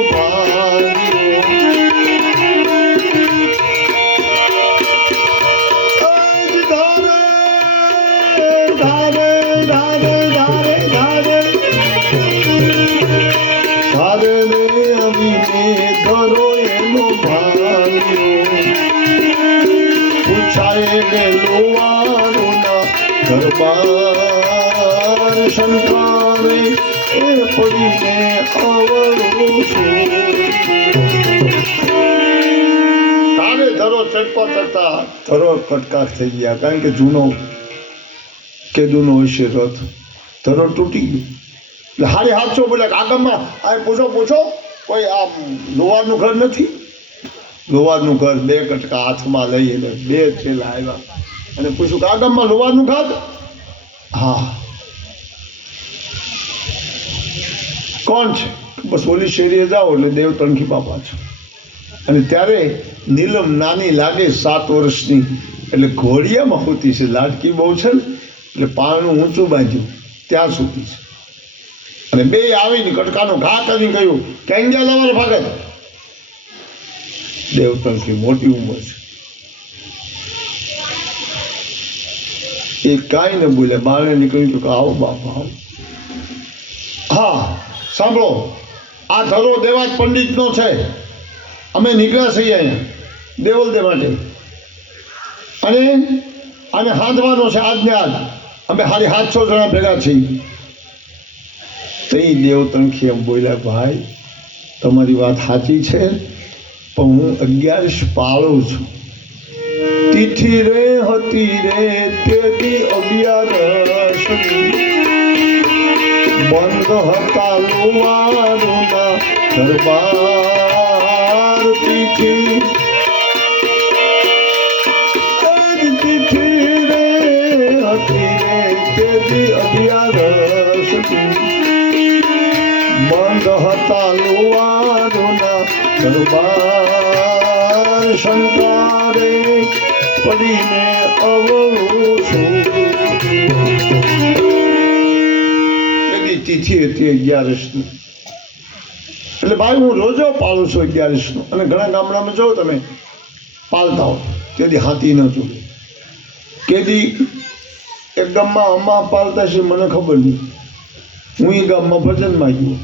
દરબાર શંકરે એ પડીને અવળું છું. તારે ધરો ચડતા ચડતા ધરો કટકાશ થઈ ગયા. કારણ કે જૂનો કેદુનો હશે રથ, ધરો તૂટી ગયો. એટલે 750 બોલ્યા આગળમાં આ પૂછો કોઈ આ લોહારનું ઘર નથી? લોહારનું ઘર 2 કટકા હાથમાં લઈ એટલે 2 થેલા આવ્યા અને પૂછ્યું કે આ ગામમાં લોહારનું ઘર? હા. કોણ છે? બસ ઓલી શેરીએ જાઓ એટલે દેવ તણખી બાપા છે. અને ત્યારે નીલમ નાની લાગે 7 વર્ષની, એટલે ઘોડિયામાં હોતી છે, લાડકી બહુ છે ને એટલે પારણું ઊંચું બાંધ્યું ત્યાં સુધી છે. અને 2 આવીને કટકાનો ઘા કરીને કહ્યું ક્યાં ગયા તમારે ભાગત? દેવ તણખી મોટી ઉંમર છે એ કાંઈ ન બોલે. બારણે નીકળ્યું કે આવો બાપા આવો. હા સાંભળો, આ ધરો દેવાત પંડિતનો છે. અમે નીકળ્યા છીએ અહીંયા દેવલદે માટે અને આને હાંધવાનો છે આજને આજ. અમે 750 જણા ભેગા છીએ. તો એ દેવ તણખી એમ બોલ્યા ભાઈ તમારી વાત સાચી છે પણ હું 11 પાળું છું. તિથિ રે હતી રે તેથી 11 બંધ હતા લોવારોના દરબાર. તિથિ રે હતી રે તેથી 11 બંધ હતા લોવારોના દરબાર. શંકરે પડીને અવળું છું. એની તિથિ હતી 11 એટલે ભાઈ હું રોજો પાળું છું 11 અને ઘણા ગામડામાં જો તમે પાળતા હો તેથી હાથી ન જોડે. કેદી એક ગામમાં અમા પાળતા છે મને ખબર નહીં. હું એ ગામમાં ભજનમાં ગયો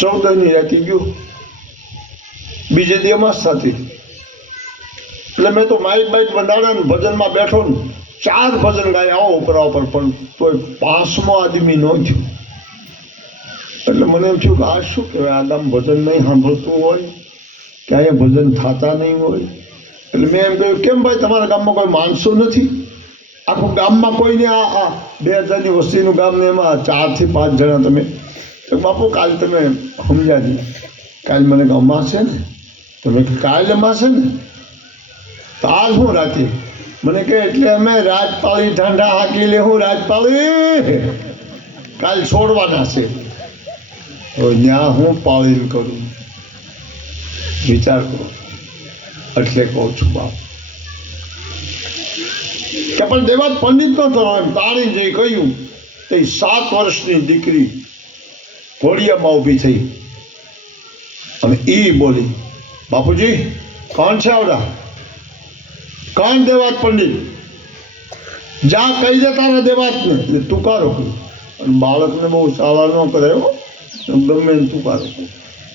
14ની રાતે ગયો, બીજે દિવસ સાથે એટલે મેં તો માઇક બંધાડે ને ભજનમાં બેઠો ને 4 ભજન ગાય આવો ઉપરા ઉપર પણ તોય 5મો આદમી ન થયો. એટલે મને એમ થયું કે આ શું કહેવાય, આ ગામ ભજન નહીં સાંભળતું હોય કે અહીંયા ભજન થતા નહીં હોય. એટલે મેં એમ કહ્યું કેમ ભાઈ તમારા ગામમાં કોઈ માણસો નથી? આખું ગામમાં કોઈને આ 2000ની વસ્તીનું ગામ ને એમાં 4 થી 5 જણા તમે. તો બાપુ કાલે તમે સમજ્યા નહીં. કાલે મને ગામમાં છે ને તમે કાલે એમાં છે ને તો આજ હું રાતે મને કે એટલે અમે રાજપાળી ઠંડા હાકી લેવું, રાજપાળી કાલ છોડવાના છે. તો ત્યાં હું પાળી કરું, વિચાર કરો. એટલે કહું છું બાપ કે પણ દેવાત પંડિત નો થયો એમ તાણી જે કહ્યું તે 7 વર્ષની દીકરી ઘોડિયામાં ઊભી થઈ અને ઈ બોલી, બાપુજી કોણ છે આવડા? કોણ દેવાત પંડિત? જા કહી દે તારા દેવાતને. એટલે તુકારો અને બાળકને બહુ સાવા ન કરાયો, ગમે એને તુકારો.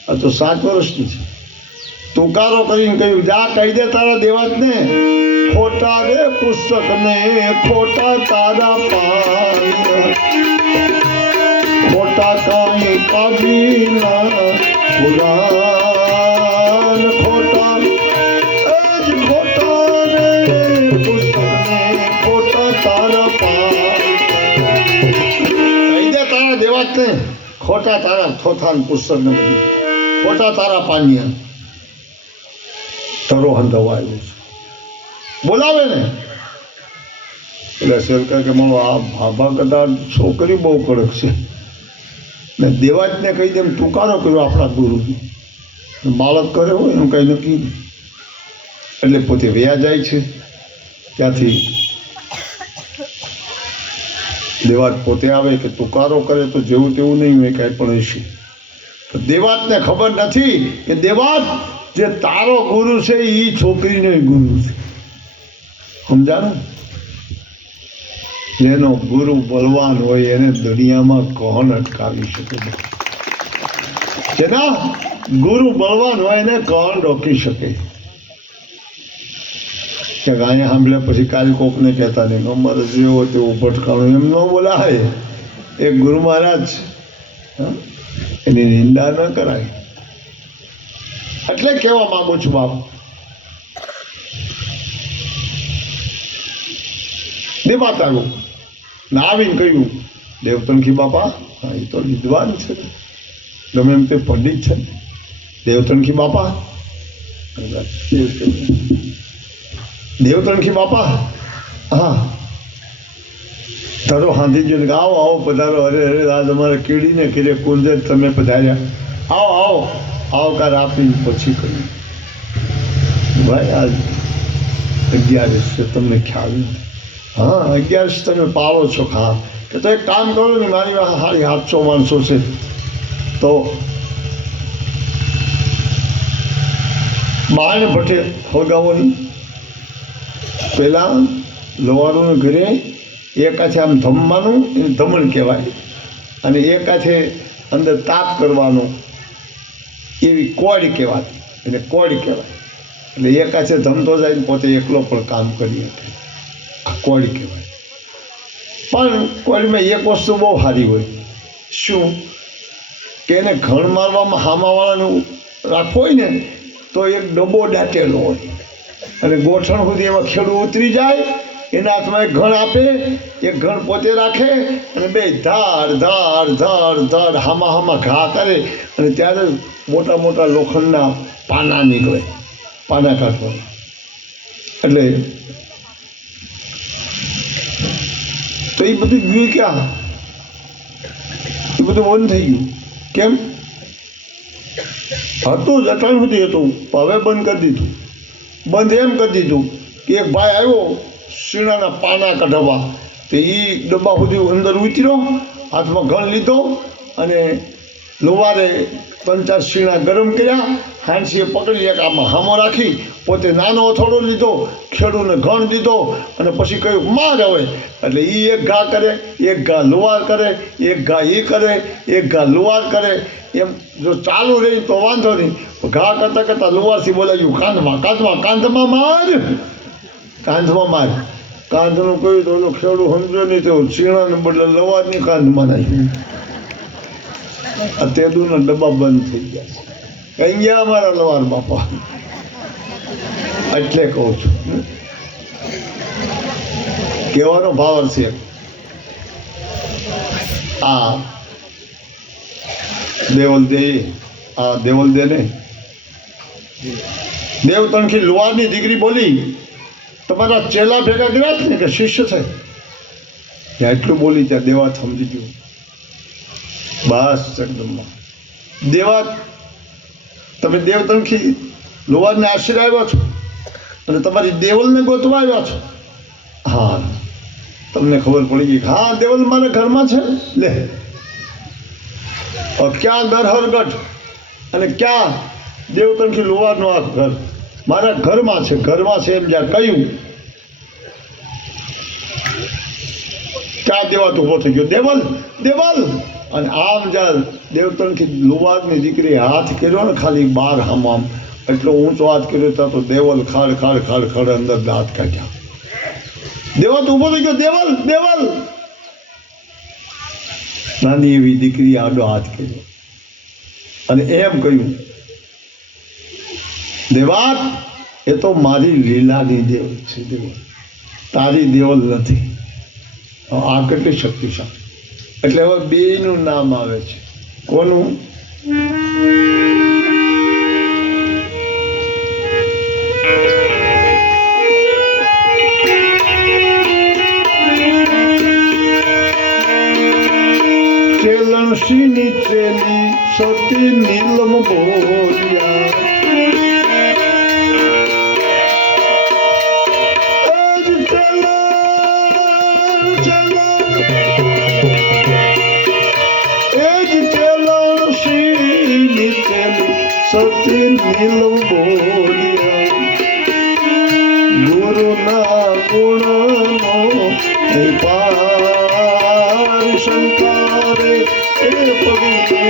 આ તો 7 વર્ષની છે. તુકારો કરીને કહ્યું, જા કહી દે તારા દેવાતને, ખોટા રે પુસ્તક ને ખોટા તારા પાન, ખોટા કાંઈ કાઢીના પુરાણ, ખોટા ખોટા રે પુસ્તક ને ખોટા તારા પાન. કહી દે તારા દેવાતને, ખોટા તારા થોથાન પુસ્તક ને બધું, ખોટા તારા પાનિયા. તરો હંધવાયું છે, બોલાવે ને. એટલે શેરકા કે મારો આ ભાભા કદાચ છોકરી બહુ કડક છે ને દેવાજને કહી દે એમ તુકારો કર્યો આપણા ગુરુજી. બાળક કરે હોય એનું કંઈ નક્કી નહીં. એટલે પોતે વ્યા જાય છે ત્યાંથી. દેવાજ પોતે આવે કે તુકારો કરે તો જેવું તેવું નહીં હોય, કાંઈ પણ હશે. દેવાજને ખબર નથી કે દેવાજ જે તારો ગુરુ છે એ છોકરીનો ગુરુ છે. સમજાણું? જેનો ગુરુ બલવાન હોય એને દુનિયામાં કોણ અટકાવી શકે? જેના ગુરુ બલવાન હોય એને કોણ રોકી શકે? કે અહીંયા સાંભળ્યા પછી કાલ કોકને કહેતા નહીં, અમારે જેવો તેવું ભટકાણું એમ ન બોલાય. એક ગુરુ મહારાજ એની નિંદા ન કરાય. એટલે કહેવા માંગુ છું બાપ, દેવાતાનું ના આવીને કહ્યું, દેવતણખી બાપા, હા એ તો વિદ્વાન છે, ગમે એમ તે પંડિત છે. દેવતણખી બાપા, દેવતણખી બાપા, હા તારો હાંધી જોઈને આવો આવો પધારો. અરે અરે આજ અમારે કીડીને કીધે કુંજે તમે પધાર્યા, આવો આવો આવકાર આપીને પછી કહ્યું, ભાઈ આજ 11 છે, તમને ખ્યાલ નથી? હા 11 તમે પાળો છો. હા કે તો એક કામ કરો ને, મારી પાસે સાડી 700 માણસો છે, તો બાળને ભટ્ટે ફગાવોની. પહેલાં લોવારોને ઘરે એક હાથે આમ ધમવાનું, એને ધમણ કહેવાય, અને એક હાથે અંદર તાપ કરવાનો, એવી કોડી કહેવાતી, એને કોડી કહેવાય. એટલે એક હાથે ધમતો જાય ને પોતે એકલો પણ કામ કરી શકે, આ કોડી કહેવાય. પણ કોડીમાં એક વસ્તુ બહુ સારી હોય, શું કે એને ઘણ મારવામાં હામાવાળાનું રાખવું હોય ને તો એક ડબ્બો દાટેલો હોય, અને ગોઠણ સુધી એમાં ખેડૂ ઉતરી જાય, એના હાથમાં એક ઘણ આપે, એક ઘણ પોતે રાખે, અને બે ધાડ ધાડ ધાડ ધાડ હામા હામા ઘા કરે, અને ત્યારે મોટા મોટા લોખંડના પાના નીકળે, પાના કાઢવાના. એટલે તો એ બધું ગયું ક્યાં? એ બધું બંધ થઈ ગયું. કેમ? હતું જ અટાણ સુધી હતું, હવે બંધ કરી દીધું. બંધ એમ કરી દીધું કે એક ભાઈ આવ્યો શીણાના પાના કઢાવવા, તો એ ડબ્બા સુધી અંદર ઉતર્યો, હાથમાં ઘણ લીધો, અને લોવારે 3-4 શીણા ગરમ કર્યા, હાંસીએ પકડી એક આમાં હામો રાખી, પોતે નાનો અથોડો લીધો, ખેડૂને ઘણ દીધો, અને પછી કહ્યું માર હવે. એટલે એ એક ઘા કરે, એક ઘા લુવાર કરે, એક ઘા એ કરે, એક ઘા લુવાર કરે. એમ જો ચાલુ રહી તો વાંધો નહીં. ઘા કરતાં કરતાં લુવારથી બોલાવ્યું કાંધમાં, કાંધમાં, કાંધમાં માર, કાંધમાં માર. કાંધનું કહ્યું તો ઓલો ખેડૂ સમજો નહીં, તો શીણાને બદલે લવારની કાંધમાં નાખ્યું. આ તેદુના ડબ્બા બંધ થઈ ગયા. કઈ ગયા અમારા લવાર બાપા? એટલે કહું છું, કહેવાનો ભાવ છે આ દેવલદે, આ દેવલદે ને દેવતણખી લુવારની દીકરી બોલી તમારા ચેલા ભેગા કર્યા જ ને કે શિષ્ય છે? ત્યાં એટલું બોલી ત્યાં દેવાત સમજી ગયું. બસ જગદંબા, દેવાત તમે દેવતણખી લુવારને આશરે આવ્યા છો અને તમારી દેવલને ગોતવા આવ્યા છો. હા, તમને ખબર પડી ગઈ. હા, દેવલ મારા ઘરમાં છે. લે, ક્યાં દરહરગઢ અને ક્યાં દેવતણખી લુવારનું આ ઘર? મારા ઘરમાં છે. ઘરમાં છે એમ જ્યાં કહ્યું ત્યાં દેવાત ઊભો થઈ ગયો. દેવલ, દેવલ! અને આમ જ્યાં દેવતણખી લુવારની દીકરી હાથ કર્યો ને ખાલી 12 આમ એટલો ઊંચો હાથ કર્યો ત્યાં તો દેવલ ખાડ ખાડ ખાડ ખાડ અંદર દાંત કાઢ્યા. દેવાત ઊભો થઈ ગયો. દેવલ, દેવલ! નાની એવી દીકરી આડો હાથ કર્યો અને એમ કહ્યું, દેવાત, એ તો મારી લીલાની દેવલ છે. દેવલ તારી દેવલ નથી. આ કેટલી શક્તિશાળી! એટલે હવે બેયનું નામ આવે છે. કોનું? ચેલણસીની ચેલી સતી નીલમ બોલ્યા, સતી નીલમ બોલ્યા, ગુરુના ગુણનો પાર શંકારે એ પગને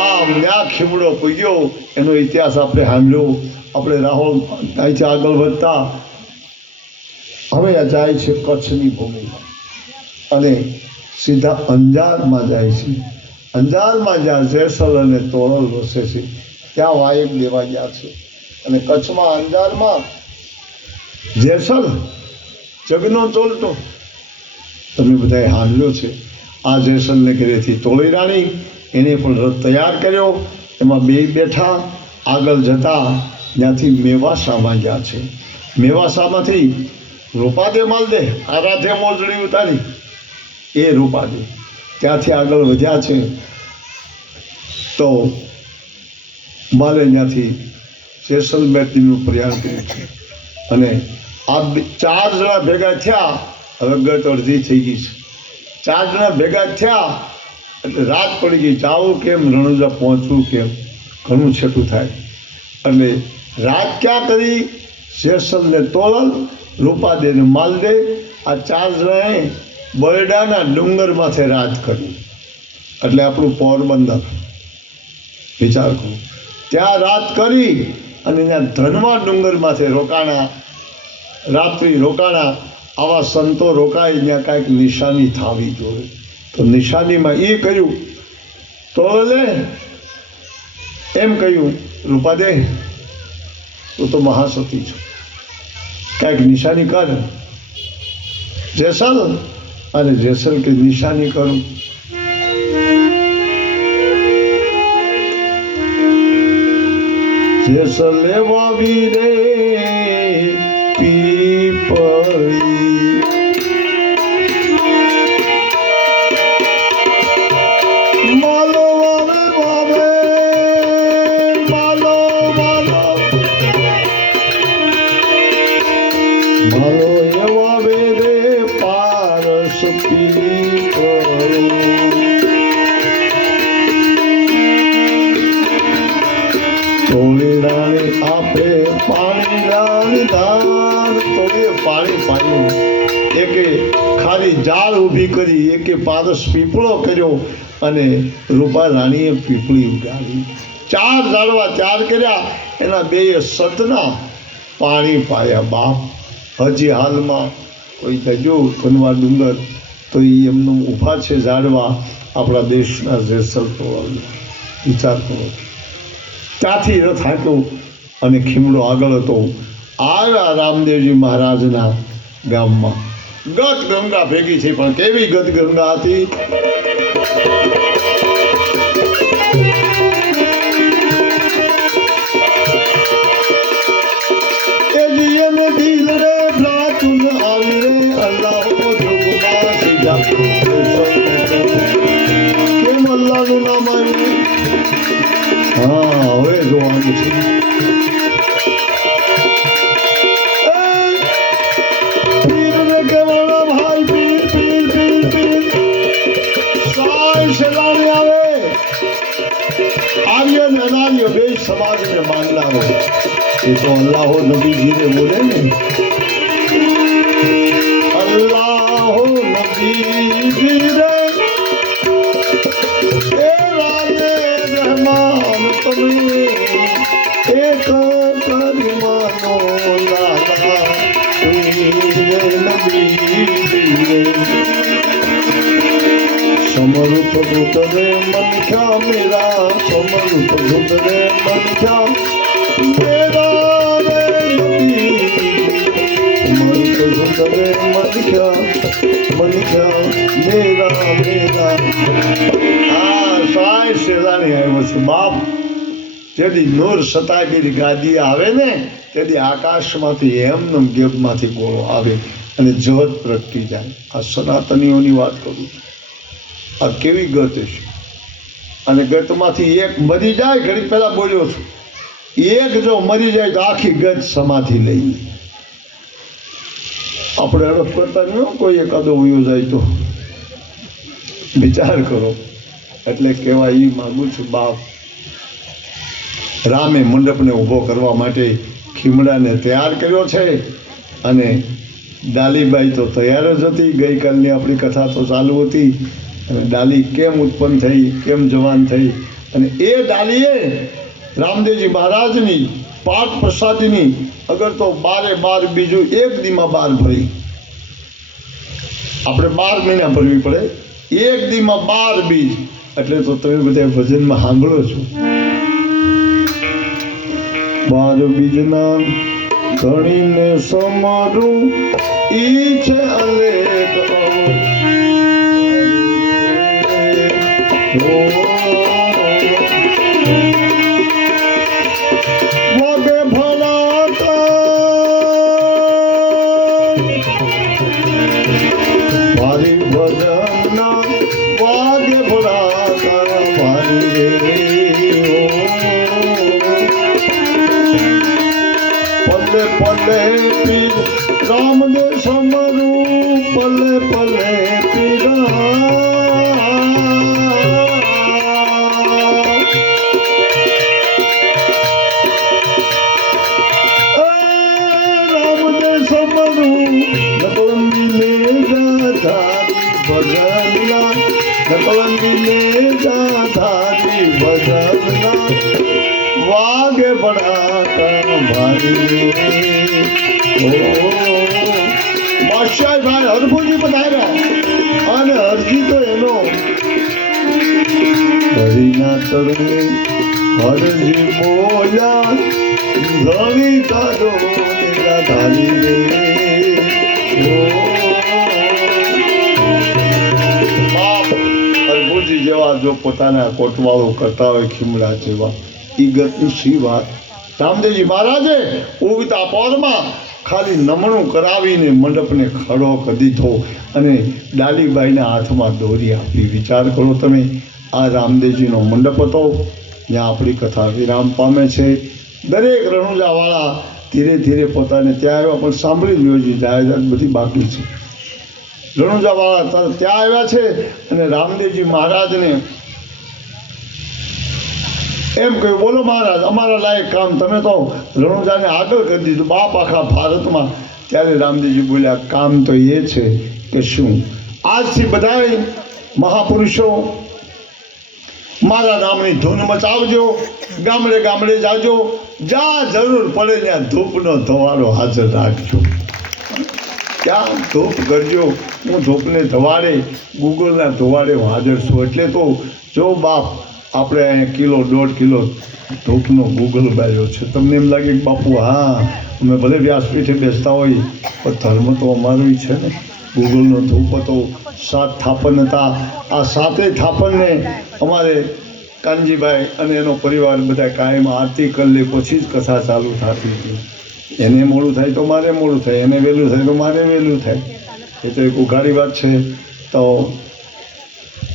આમ ન્યા ખીમડો પૂગ્યો. એનો ઇતિહાસ આપણે સાંભળ્યો. આપણે રાહુલ અહીંથી આગળ વધતા હવે આ જાય છે કચ્છની ભૂમિમાં અને સીધા અંજારમાં જાય છે. અંજારમાં જ્યાં જેસલ અને તોરલ વસે છે ત્યાં વાયક દેવા ગયા છે. અને કચ્છમાં અંજારમાં જેસલ જગનો ચોલટો તમે બધાએ હાંડ્યો છે. આ જેસલને ઘરેથી તોળી રાણી એને પણ રથ તૈયાર કર્યો. એમાં બે બેઠા આગળ જતા ત્યાંથી મેવાસામાં ગયા છે. મેવાસામાંથી રૂપાદે માલદે આરાધે મોજડી ઉતારી એ રૂપાદે ત્યાંથી આગળ વધ્યા છે. તો માલે ત્યાંથી જેસલમેરનું પ્રયાણ કર્યું છે. અને આ 4 જણા ભેગા થયા. હવે ગત અડધી થઈ ગઈ છે. 4 જણા ભેગા થયા એટલે રાત પડી ગઈ. જાવું કેમ, રણુજા પહોંચવું કેમ, ઘણું છેટું થાય. એટલે રાત ક્યાં કરી? જેસલને તોરલ, રૂપાદેને માલદે, આ 4 જણાએ બરડાના ડુંગર માથે રાત કરી. એટલે આપણું પોરબંદર વિચાર કરો. ત્યાં રાત કરી અને ત્યાં ધનવા ડુંગર માથે રોકાણા, રાત્રિ રોકાણા. આવા સંતો રોકાય ત્યાં કાંઈક નિશાની થાવી જોઈએ. તો નિશાનીમાં એ કહ્યું, તોરલે એમ કહ્યું, રૂપાદે તું તો મહાસતી છો, કાંઈક નિશાની કર. જેસલ અને જેસલ કે નિશાની કરું. જેસલે વાવી રે પીપળી, માલો વાવે વાવે, માલો માલો માલો એ વાવે રે પારસ પીપળી. તોળી રાણી આપે પાણી રાણી દાન. તોળીએ પાણી પાયું. એકે ખાલી જાળ ઊભી કરી, એકે પારસ પીપળો કર્યો અને રૂપા રાણીએ પીપળી ઉગાડી. 4 ઝાડવા તૈયાર કર્યા. એના 2 સતના પાણી પાયા. બાપ હજી હાલમાં કોઈ જજો કનવા ડુંગર તો એ એમનું ઊભા છે ઝાડવા આપણા દેશના જેસલ તોરલના. વિચાર કરો. ત્યાંથી રથ હાંક્યો અને ખીમડો આગળ હતો. આવ્યા રામદેવજી મહારાજના ગામમાં. ગત ગંગા ભેગી થઈ, પણ કેવી ગત ગંગા હતી! नमाज में मानना हो ये तो अल्लाह नबी जी ने बोले ने अल्लाह नबी जी ने रहमान तुम्हें एक करिमानो लाला नबी समरुत घुटने मन क्या मेरा समरुत घुटने मन क्या मेरा समरुत घुटने मन क्या मेरा मेरा સાય શેલાણી આવ્યો છે બાપ તેથી નૂર સતાબીર ગાદી આવે ને તેથી આકાશમાંથી એમનેમ ગેબમાંથી ગોળો આવે અને જગત પ્રગટી જાય આ સનાતનીઓની વાત કરું છું આ કેવી ગત છે અને ગતમાંથી એક મરી જાય ઘડી પહેલાં બોલ્યો છું એક જો મરી જાય તો આખી ગત સમાધિ લઈ આપણે હડપ કરતા નહીં કોઈ એકાદો વયો જાય તો વિચાર કરો એટલે કહેવા એ માગું છું બાપ રામે મંડપને ઊભો કરવા માટે ખીમડાને તૈયાર કર્યો છે અને ડાલીબાઈ તો તૈયાર જ હતી ગઈકાલની આપણી કથા તો ચાલુ હતી અને ડાલી કેમ ઉત્પન્ન થઈ કેમ જવાન થઈ અને એ ડાલીએ રામદેવજી મહારાજની પાઠ પ્રસાદીની અગર તો 12 બીજું એક દીમાં 12 ભરી આપણે 12 મહિના ભરવી પડે એક દીમાં 12 બીજ એટલે તો તમે બધા ભજનમાં સાંભળો છો 12 બીજના ધણીને સમારું ઈ છે અલેખ વાગે ભલાતા મારી ભજનના વાગે ભલાતા મારી પલે પલે પીર રામને સમરું પલે પલે પીરા વાગે ભડાકા ભારી બાદશાહભાઈ હરભુજી પધાર્યા અને હરજી તો એનો હરિના તરવે હરજી બોલ્યા ધણી તારો ધારી રે જેવા જો પોતાના કોટવાળો કરતા હોય ખીમડા જેવા એ ગતની શી વાત રામદેવજી મહારાજે ઉગતા પોરમાં ખાલી નમણું કરાવીને મંડપને ખડો કરી દીધો અને ડાલીબાઈના હાથમાં દોરી આપી વિચાર કરો તમે આ રામદેવજીનો મંડપ હતો જ્યાં આપણી કથા વિરામ પામે છે દરેક રણુજાવાળા ધીરે ધીરે પોતાને ત્યાં આવ્યા પણ સાંભળી લ્યો છે જાહેરાત બધી બાકી છે રણુજાવાળા ત્યાં આવ્યા છે અને રામદેવજી મહારાજને એમ કહ્યું બોલો મહારાજ અમારા લાયક કામ તમે તો રણુજાને આગળ કરી દીધું બાપ આખા ભારતમાં ત્યારે રામદેવજી બોલ્યા કામ તો એ છે કે શું આજથી બધાય મહાપુરુષો મારા નામની ધૂન મચાવજો ગામડે ગામડે જાજો જ્યાં જરૂર પડે ત્યાં ધૂપનો ધવાડો હાજર રાખજો ક્યાં ધૂપ કરજો હું ધૂપને ધવાડે ગૂગલના ધવાડે હું હાજર છું એટલે તો જો બાપ આપણે અહીંયા કિલો 1.5 કિલો ધૂપનો ગૂગલ બાળ્યો છે તમને એમ લાગે કે બાપુ હા અમે ભલે વ્યાસપીઠે બેસતા હોય પણ ધર્મ તો અમારું છે ને ગૂગલનો ધૂપ હતો 7 થાપન હતા આ 7 થાપનને અમારે કાનજીભાઈ અને એનો પરિવાર બધા કાયમ આરતી કરી લે પછી જ કથા ચાલુ થતી હતી એને મોડું થાય તો મારે મોડું થાય એને વહેલું થાય તો મારે વહેલું થાય એ તો એક ઉઘાડી વાત છે તો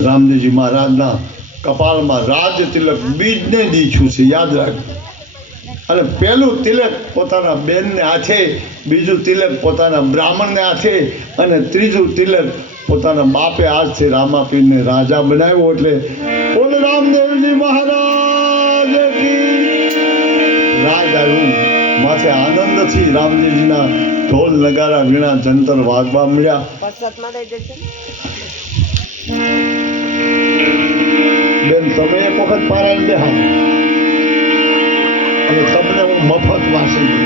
રામદેવજી મહારાજના કપાળમાં રાજ તિલક બીજને દીધું છે યાદ રાખજો અને પહેલું તિલક પોતાના બેનને હાથે બીજું તિલક પોતાના બ્રાહ્મણને હાથે અને ત્રીજું તિલક પોતાના બાપે હાથથી રામાપીરને રાજા બનાવ્યો એટલે બોલ રામદેવજી મહારાજ કી આવ્યું. માથે આનંદથી રામજીના ઢોલ નગારા વીણા જંતર વાગવા મળ્યા. બેન તમે એક વખત પારાયણ બેહા અને તમને હું મફત વાંચી દઉં.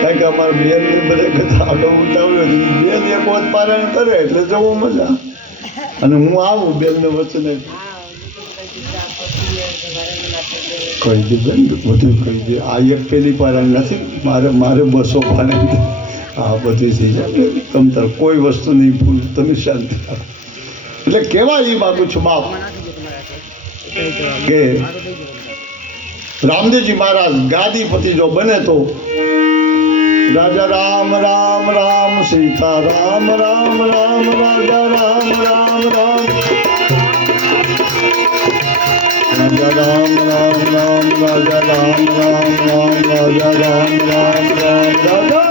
કારણ કે અમારા બેનની બધે કથા આડો ઉતાવળ્યો બેન એક વખત પારાયણ કરે એટલે જવો મજા. અને હું આવું બેનને વચ્ચે કહી દે બેન બધું કહી દે. આ એક પેલી પારાયણ નથી, મારે 200 પારાયણ. હા બધી થઈ જાય. તમ તાર કોઈ વસ્તુ નહીં ભૂલ, તમે શાંતિ. એટલે કેવા એ માગું છું બાપ કે રામદેવજી મહારાજ ગાદીપતિ જો બને તો રાજા રામ રામ રામ સીતા રામ રામ રામ રાજા રામ રામ રામ રાજા રામ રામ રામ રાજા રામ રામ રામ રાજા રામ રામ રામ રાજા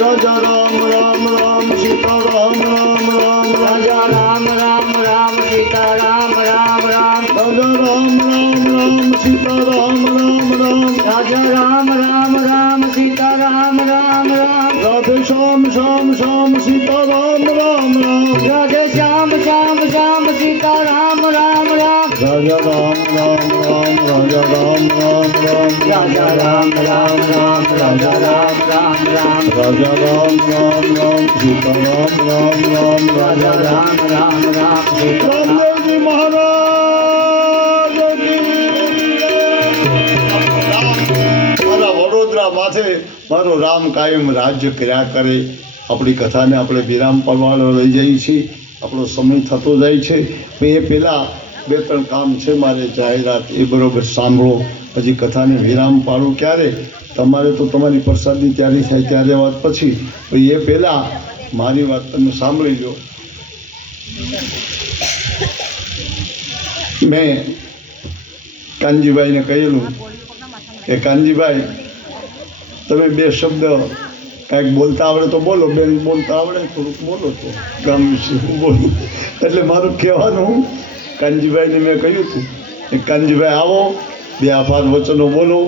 राजा राम राम राम सीता राम राम राम राजा राम राम राम सीता राम राम राम राजा राम राम राम सीता राम राम राम राजा राम राम राम सीता राम राम राम राधे श्याम श्याम श्याम सीता राम राम राम राधे श्याम श्याम श्याम सीता राम राम राम राजा राम राम राम राजा राम राम राम राजा राम राम राम राजा राम राम राम राजा राम राम राम सीता राम राम राम राजा राम राम राम रामदेवजी महाराज મારા વડોદરા માથે મારો રામ કાયમ રાજ્ય કર્યા કરે. આપણી કથાને આપણે વિરામ પાડવાનો લઈ જઈએ છીએ. આપણો સમય થતો જાય છે. એ પહેલાં 2-3 કામ છે મારે જાહેરાત એ બરોબર સાંભળો. હજી કથાને વિરામ પાડું ક્યારે? તમારે તો તમારી પ્રસાદની તૈયારી થાય ત્યારે વાત પછી. એ પહેલાં મારી વાત તમે સાંભળી લો. મેં કાનજીભાઈને કહેલું કે કાનજીભાઈ તમે 2 શબ્દ કાંઈક બોલતા આવડે તો બોલો. બેન બોલતા આવડે થોડુંક બોલો તો ગામ વિશે હું બોલું. એટલે મારું કહેવાનું કાનજીભાઈને મેં કહ્યું હતું કે કાનજીભાઈ આવો 2 આભાર વચનો બોલો.